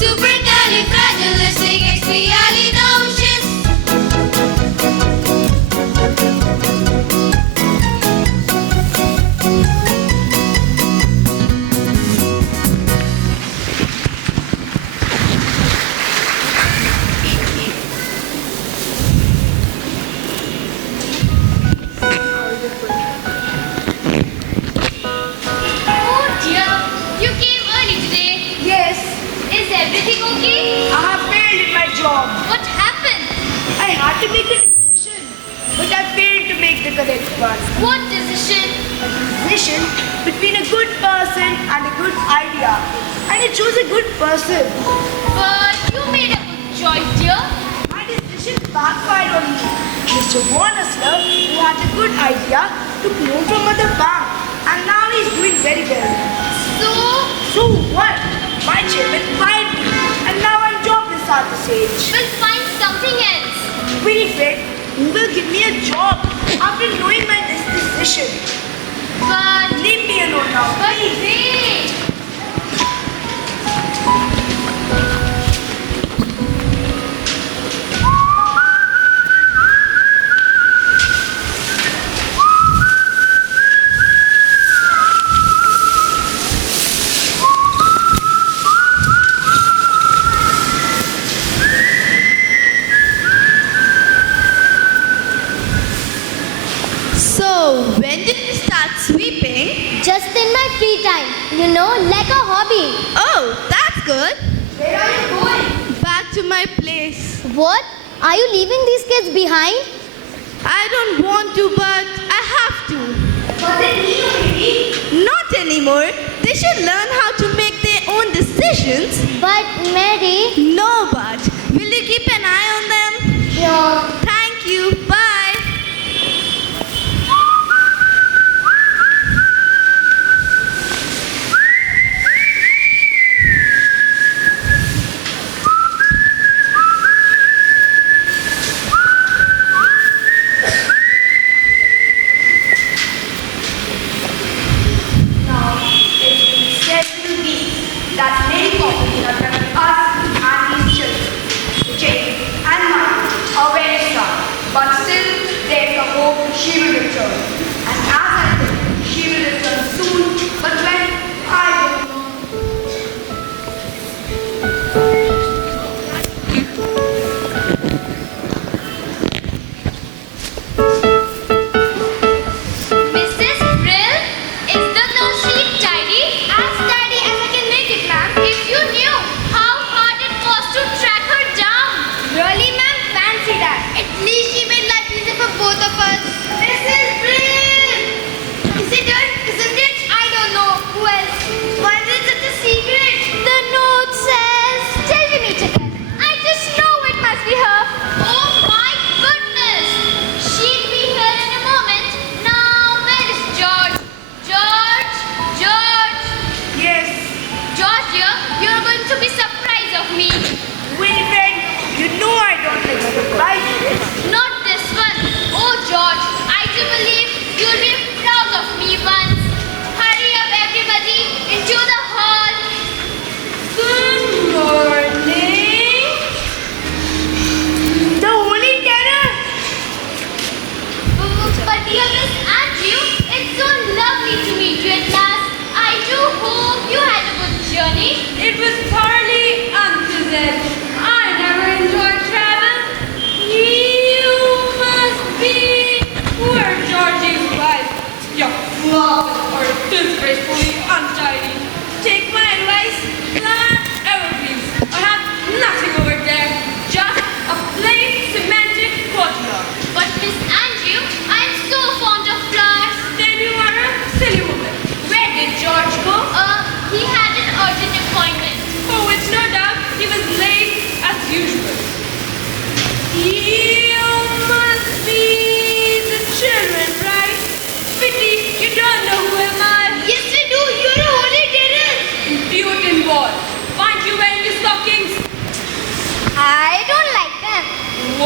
Supercalifragilisticexpialidocious. Supercalifragilisticexpialidocious. Oh dear, you came early today. Yes, Is everything okay? I have failed in my job. What happened? I had to make a decision, but I failed to make the correct one. What decision? A decision between a good person and a good idea. And I chose a good person. But you made a good choice, dear. My decision backfired on me. Mr. Warner, who had a good idea, took loan from Mother Bank. And now he's doing very well. So, what? My chairman fired me. And now I'm jobless at this age. we'll find something else. Wait, who will give me a job after knowing my decision? But, Leave me alone now, please. wait. So, when did you start sweeping? Just in my free time, like a hobby. Oh, that's good. Where are you going? Back to my place. What? Are you leaving these kids behind? I don't want to, but I have to. Was it me or maybe? Not anymore. They should learn how to make their own decisions. But Mary... No, but will you keep an eye on them? Sure. Thank you. Bye. Now said, I never enjoyed travel. You must be poor Georgie's wife. Your flawless or disgracefully untidy. Take my advice, plant evergreens. I have nothing over there, just a plain cemented courtyard. But Miss Andrew, I'm so fond of flowers. Then you are a silly woman. Where did George go? He had an urgent appointment. For which no doubt he was late as usual. You must be the children, right? Pity you don't know who am I. Yes, we do. You're a holy terror. Impute in ball. Find you wearing your stockings. I don't like them.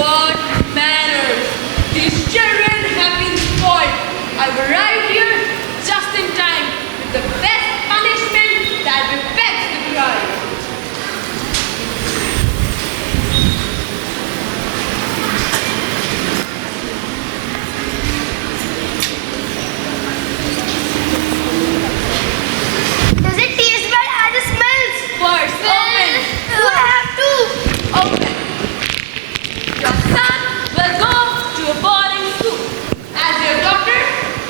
What manners? These children have been spoiled. I've arrived here just in time with the best punishment that befits the crime. Does it taste bad as it smells? First, open. Do I have to? Open. Your son will go to a boarding school. As your daughter,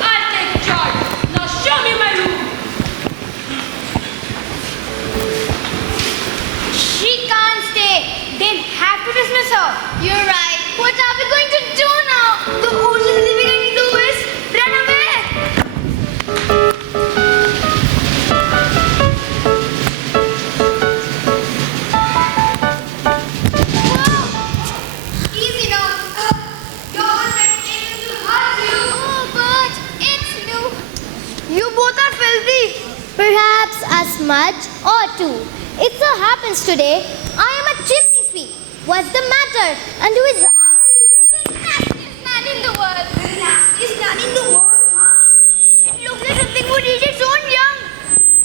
I'll take charge. Now show me my room. She can't stay. They'll have to dismiss her. You're right. What are we going to do now? The only thing we can do is run away. Whoa! Easy now. Your friend came to hurt you. Oh, but it's new. You both are filthy. Perhaps a smudge or two. It so happens today I am a chimney sweep. What's the matter? And who is The nastiest man in the world. The nastiest man in the world, huh? It looks like something would eat its own young.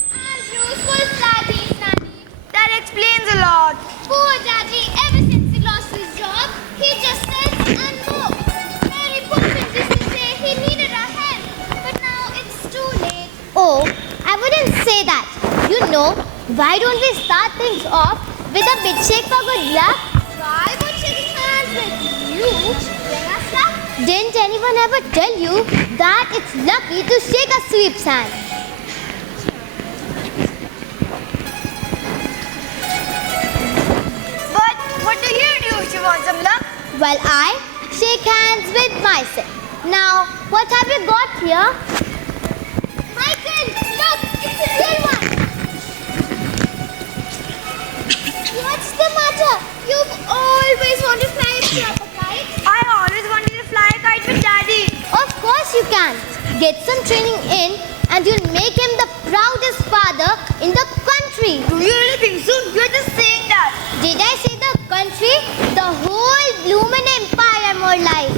Andrew's full daddy, Nanny. That explains a lot. Poor daddy, ever since he lost his job, he just says and moves. Mary Poppins used to say he needed our help, but now it's too late. Oh, I wouldn't say that. You know, why don't we start things off with a big shake for good luck? Why would shaking hands with you bring us luck? Didn't anyone ever tell you that it's lucky to shake a sweep's hand? But what do you do if you want some luck? Well, I shake hands with myself. Now, what have you got here? Michael, look, it's a real one. What's the matter? You've always wanted to fly a proper kite. I always wanted to fly a kite with Daddy. Of course you can. Get some training in and you'll make him the proudest father in the country. Do you really think so? You're just saying that. Did I say the country? The whole bloomin' empire, more like.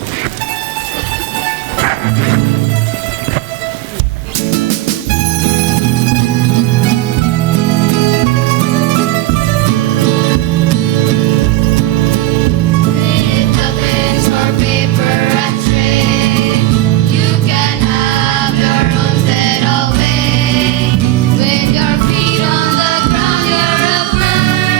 With your feet on the ground, you're a bird.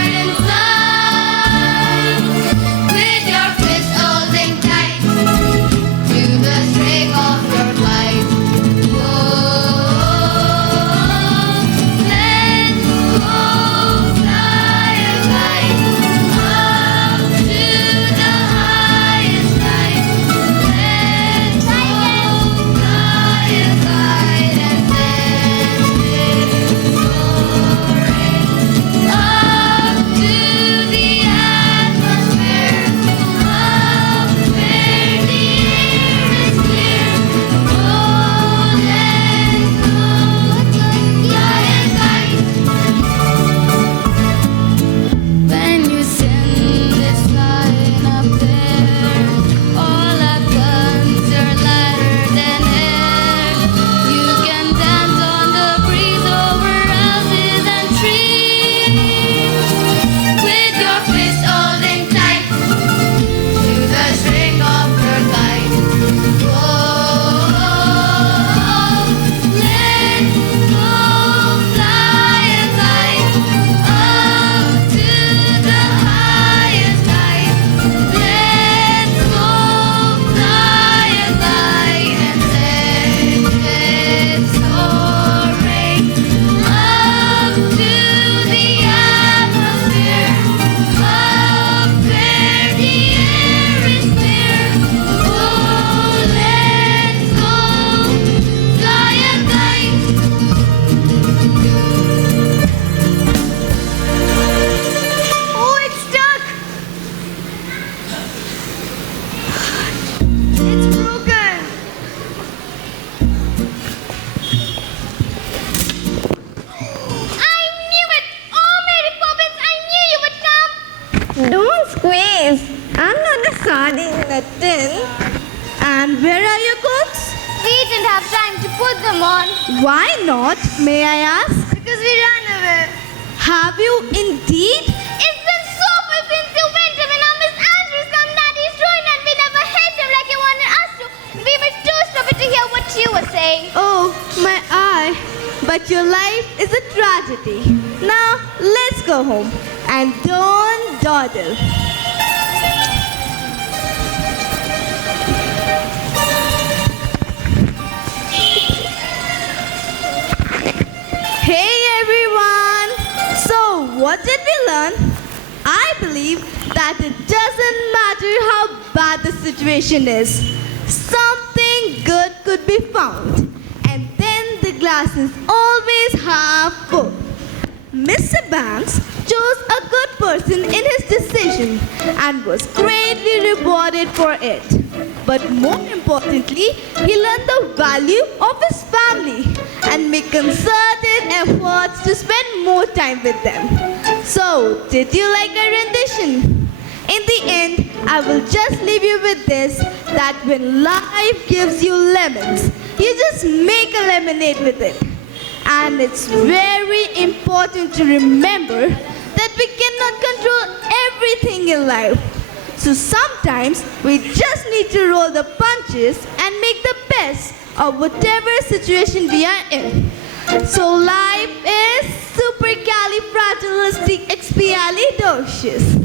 Don't squeeze. I'm not a sardine in a tin. And where are your coats? We didn't have time to put them on. Why not, may I ask? Because we ran away. Have you indeed? It's been so far since you went him and now Miss Andrews come Daddy's ruined and we never hit him like you wanted us to. We were too stupid to hear what you were saying. Oh, my eye. But your life is a tragedy. Now, let's go home. And don't dawdle. Hey everyone! So, what did we learn? I believe that it doesn't matter how bad the situation is. Something good could be found. And then the glass is always half full. Mr. Banks chose a good person in his decision and was greatly rewarded for it. But more importantly, he learned the value of his family and made concerted efforts to spend more time with them. So, did you like our rendition? In the end, I will just leave you with this, that when life gives you lemons, you just make a lemonade with it. And it's very important to remember that we cannot control everything in life. So sometimes we just need to roll the punches and make the best of whatever situation we are in. So life is supercalifragilisticexpialidocious.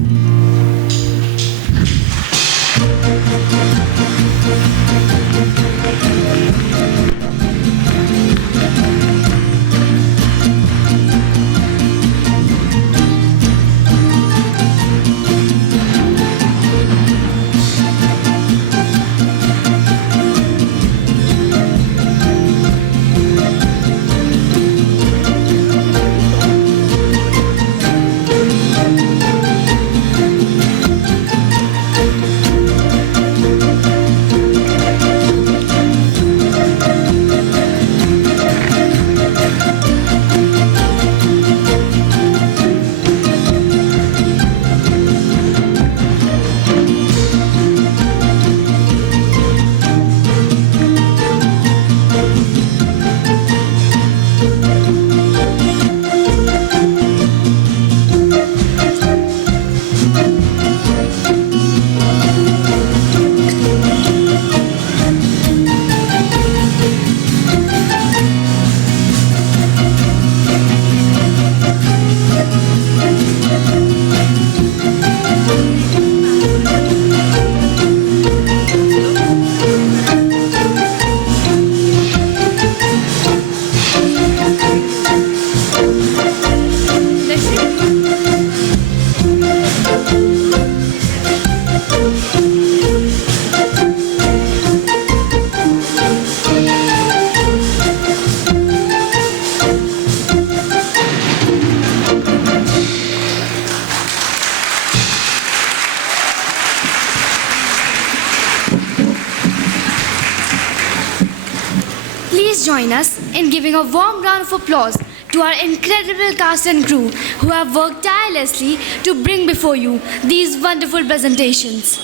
Join us in giving a warm round of applause to our incredible cast and crew who have worked tirelessly to bring before you these wonderful presentations.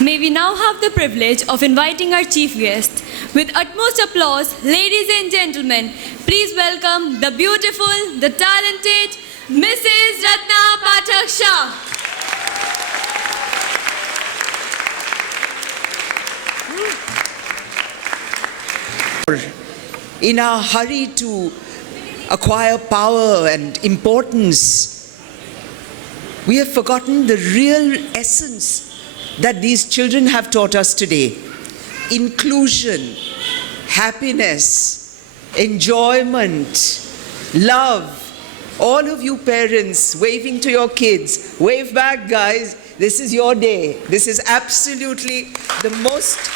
May we now have the privilege of inviting our chief guest. With utmost applause, ladies and gentlemen, please welcome the beautiful, the talented Mrs. Ratna Pathak Shah. In our hurry to acquire power and importance, we have forgotten the real essence that these children have taught us today. Inclusion, happiness, enjoyment, love. All of you parents waving to your kids, wave back guys, this is your day. This is absolutely the most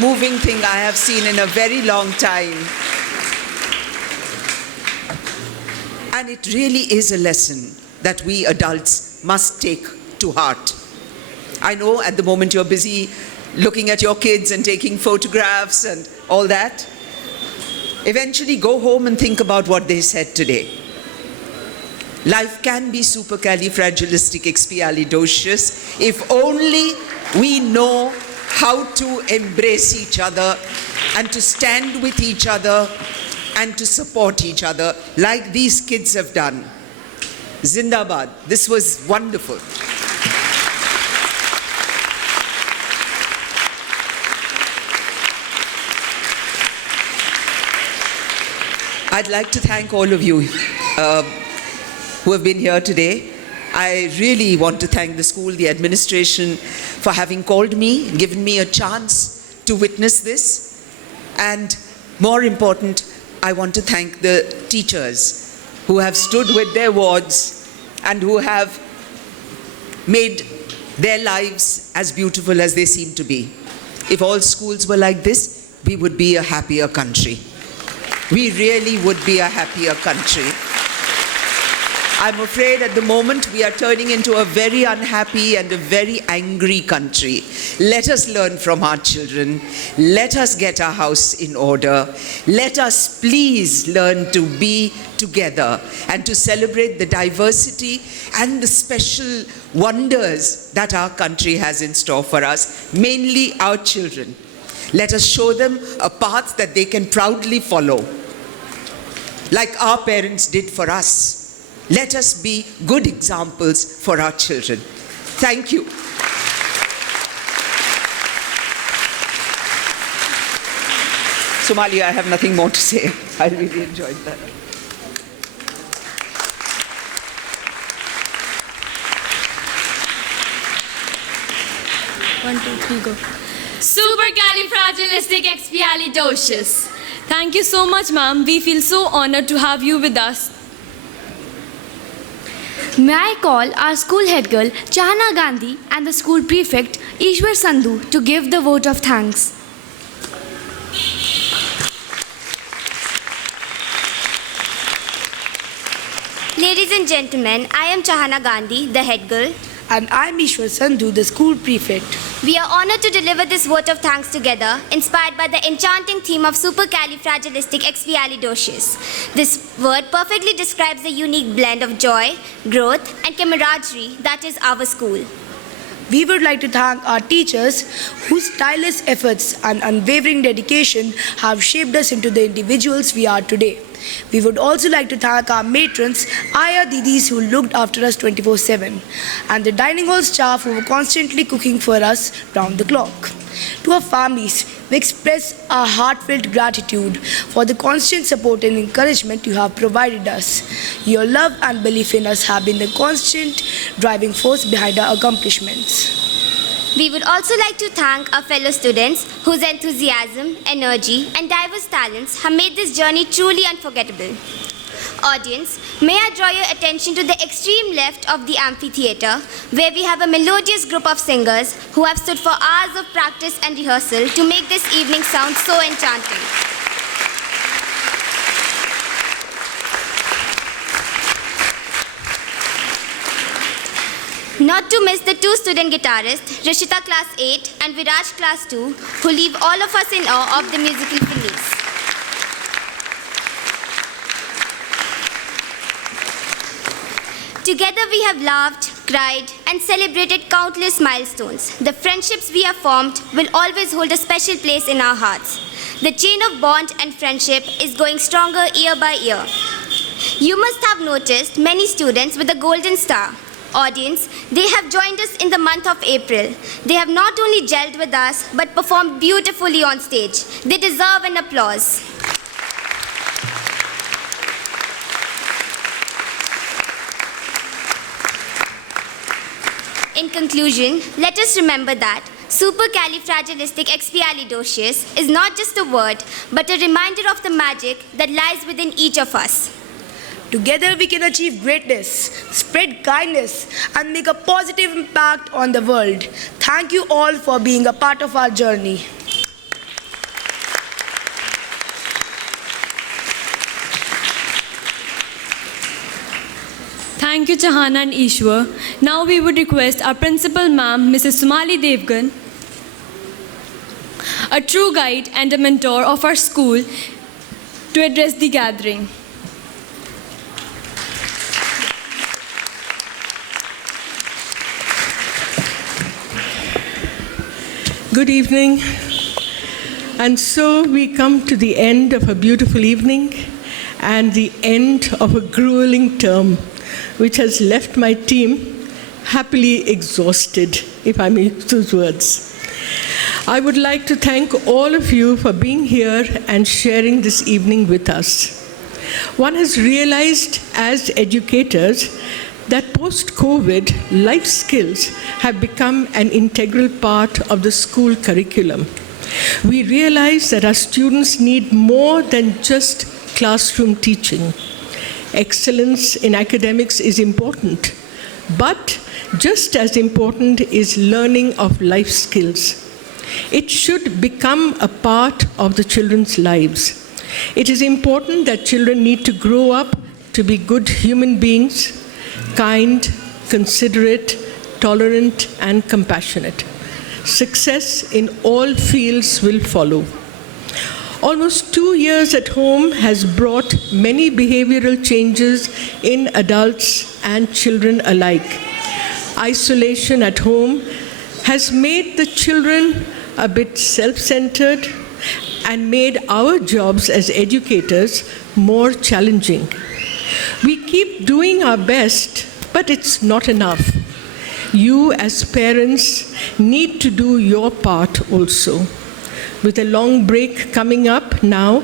moving thing I have seen in a very long time. And it really is a lesson that we adults must take to heart. I know at the moment you're busy looking at your kids and taking photographs and all that, eventually go home and think about what they said today. Life can be supercalifragilisticexpialidocious if only we know how to embrace each other and to stand with each other and to support each other like these kids have done. Zindabad. This was wonderful. I'd like to thank all of you who have been here today. I really want to thank the school, the administration, for having called me, given me a chance to witness this. And more important, I want to thank the teachers who have stood with their wards and who have made their lives as beautiful as they seem to be. If all schools were like this, we would be a happier country. We really would be a happier country. I'm afraid at the moment we are turning into a very unhappy and a very angry country. Let us learn from our children. Let us get our house in order. Let us please learn to be together and to celebrate the diversity and the special wonders that our country has in store for us, mainly our children. Let us show them a path that they can proudly follow, like our parents did for us. Let us be good examples for our children. Thank you. Sumali, I have nothing more to say. I really enjoyed that. One, two, three, go. Supercalifragilisticexpialidocious. Thank you so much, ma'am. We feel so honored to have you with us. May I call our school head girl, Chahana Gandhi, and the school prefect, Ishwar Sandhu, to give the vote of thanks. Ladies and gentlemen, I am Chahana Gandhi, the head girl. And I'm Ishwar Sandhu, the school prefect. We are honored to deliver this vote of thanks together, inspired by the enchanting theme of supercalifragilisticexpialidocious. This word perfectly describes the unique blend of joy, growth, and camaraderie that is our school. We would like to thank our teachers whose tireless efforts and unwavering dedication have shaped us into the individuals we are today. We would also like to thank our matrons, Aya Didis, who looked after us 24/7, and the dining hall staff who were constantly cooking for us round the clock. To our families, we express our heartfelt gratitude for the constant support and encouragement you have provided us. Your love and belief in us have been the constant driving force behind our accomplishments. We would also like to thank our fellow students whose enthusiasm, energy, and diverse talents have made this journey truly unforgettable. Audience, may I draw your attention to the extreme left of the amphitheatre, where we have a melodious group of singers who have stood for hours of practice and rehearsal to make this evening sound so enchanting. Not to miss the two student guitarists, Rishita class 8 and Viraj class 2, who leave all of us in awe of the musical feelings. Together we have laughed, cried, and celebrated countless milestones. The friendships we have formed will always hold a special place in our hearts. The chain of bond and friendship is going stronger year by year. You must have noticed many students with a golden star. Audience, they have joined us in the month of April. They have not only gelled with us, but performed beautifully on stage. They deserve an applause. In conclusion, let us remember that supercalifragilisticexpialidocious is not just a word, but a reminder of the magic that lies within each of us. Together we can achieve greatness, spread kindness, and make a positive impact on the world. Thank you all for being a part of our journey. Thank you, Chahana and Ishwar. Now we would request our principal ma'am, Mrs. Sumali Devgan, a true guide and a mentor of our school, to address the gathering. Good evening. And so we come to the end of a beautiful evening and the end of a grueling term, which has left my team happily exhausted, if I may use those words. I would like to thank all of you for being here and sharing this evening with us. One has realized as educators that post-COVID, life skills have become an integral part of the school curriculum. We realize that our students need more than just classroom teaching. Excellence in academics is important, but just as important is learning of life skills. It should become a part of the children's lives. It is important that children need to grow up to be good human beings, kind, considerate, tolerant, and compassionate. Success in all fields will follow. Almost 2 years at home has brought many behavioral changes in adults and children alike. Isolation at home has made the children a bit self-centered and made our jobs as educators more challenging. We keep doing our best, but it's not enough. You as parents need to do your part also. With a long break coming up now,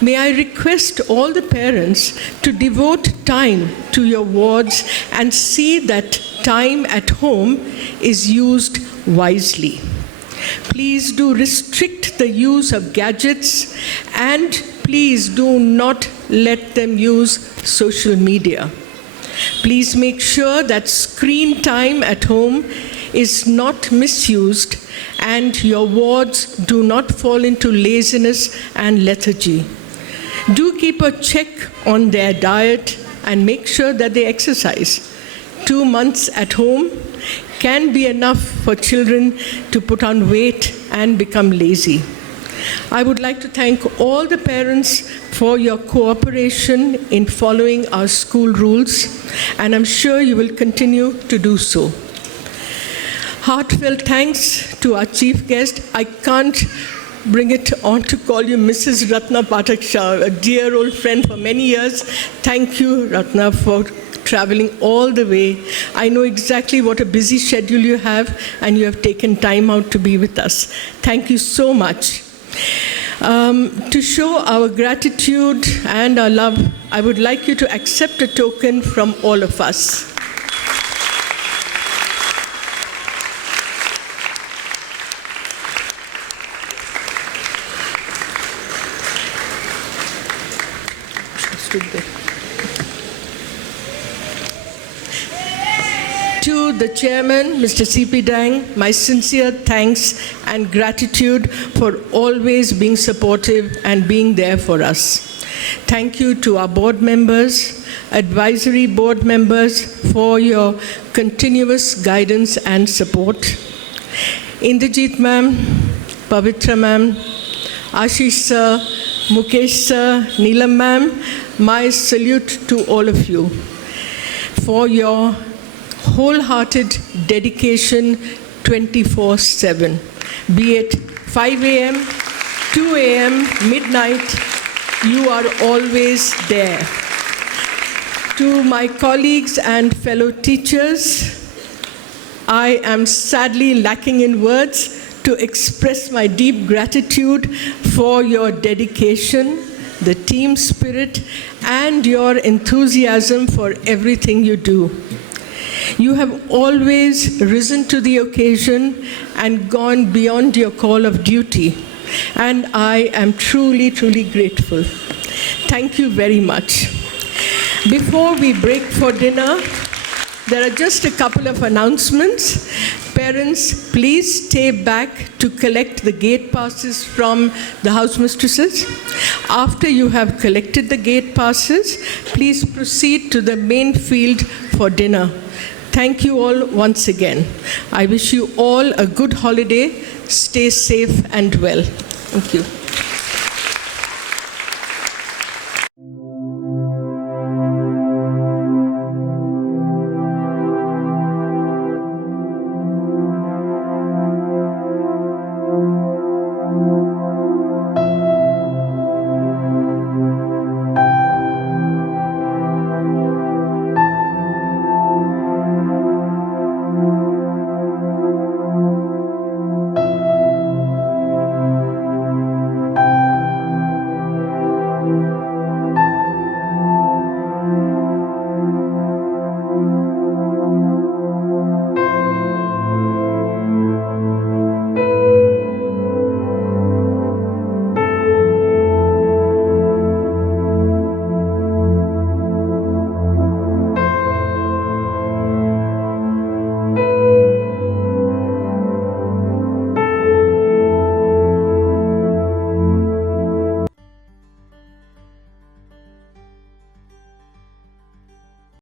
may I request all the parents to devote time to your wards and see that time at home is used wisely. Please do restrict the use of gadgets and please do not let them use social media. Please make sure that screen time at home is not misused and your wards do not fall into laziness and lethargy. Do keep a check on their diet and make sure that they exercise. 2 months at home can be enough for children to put on weight and become lazy. I would like to thank all the parents for your cooperation in following our school rules, and I'm sure you will continue to do so. Heartfelt thanks to our chief guest. I can't bring it on to call you Mrs. Ratna Pathak Shah, a dear old friend for many years. Thank you, Ratna, for traveling all the way. I know exactly what a busy schedule you have, and you have taken time out to be with us. Thank you so much. To show our gratitude and our love, I would like you to accept a token from all of us. To the chairman, Mr. C.P. Dang, my sincere thanks and gratitude for always being supportive and being there for us. Thank you to our board members, advisory board members for your continuous guidance and support. Indrajit ma'am, Pavitra ma'am, Ashish sir, Mukesh sir, Neelam ma'am, my salute to all of you for your wholehearted dedication 24/7, be it 5 a.m., 2 a.m., midnight, you are always there. To my colleagues and fellow teachers, I am sadly lacking in words to express my deep gratitude for your dedication, the team spirit, and your enthusiasm for everything you do. You have always risen to the occasion and gone beyond your call of duty, and I am truly, truly grateful. Thank you very much. Before we break for dinner, there are just a couple of announcements. Parents, please stay back to collect the gate passes from the house mistresses. After you have collected the gate passes, please proceed to the main field for dinner. Thank you all once again. I wish you all a good holiday. Stay safe and well. Thank you.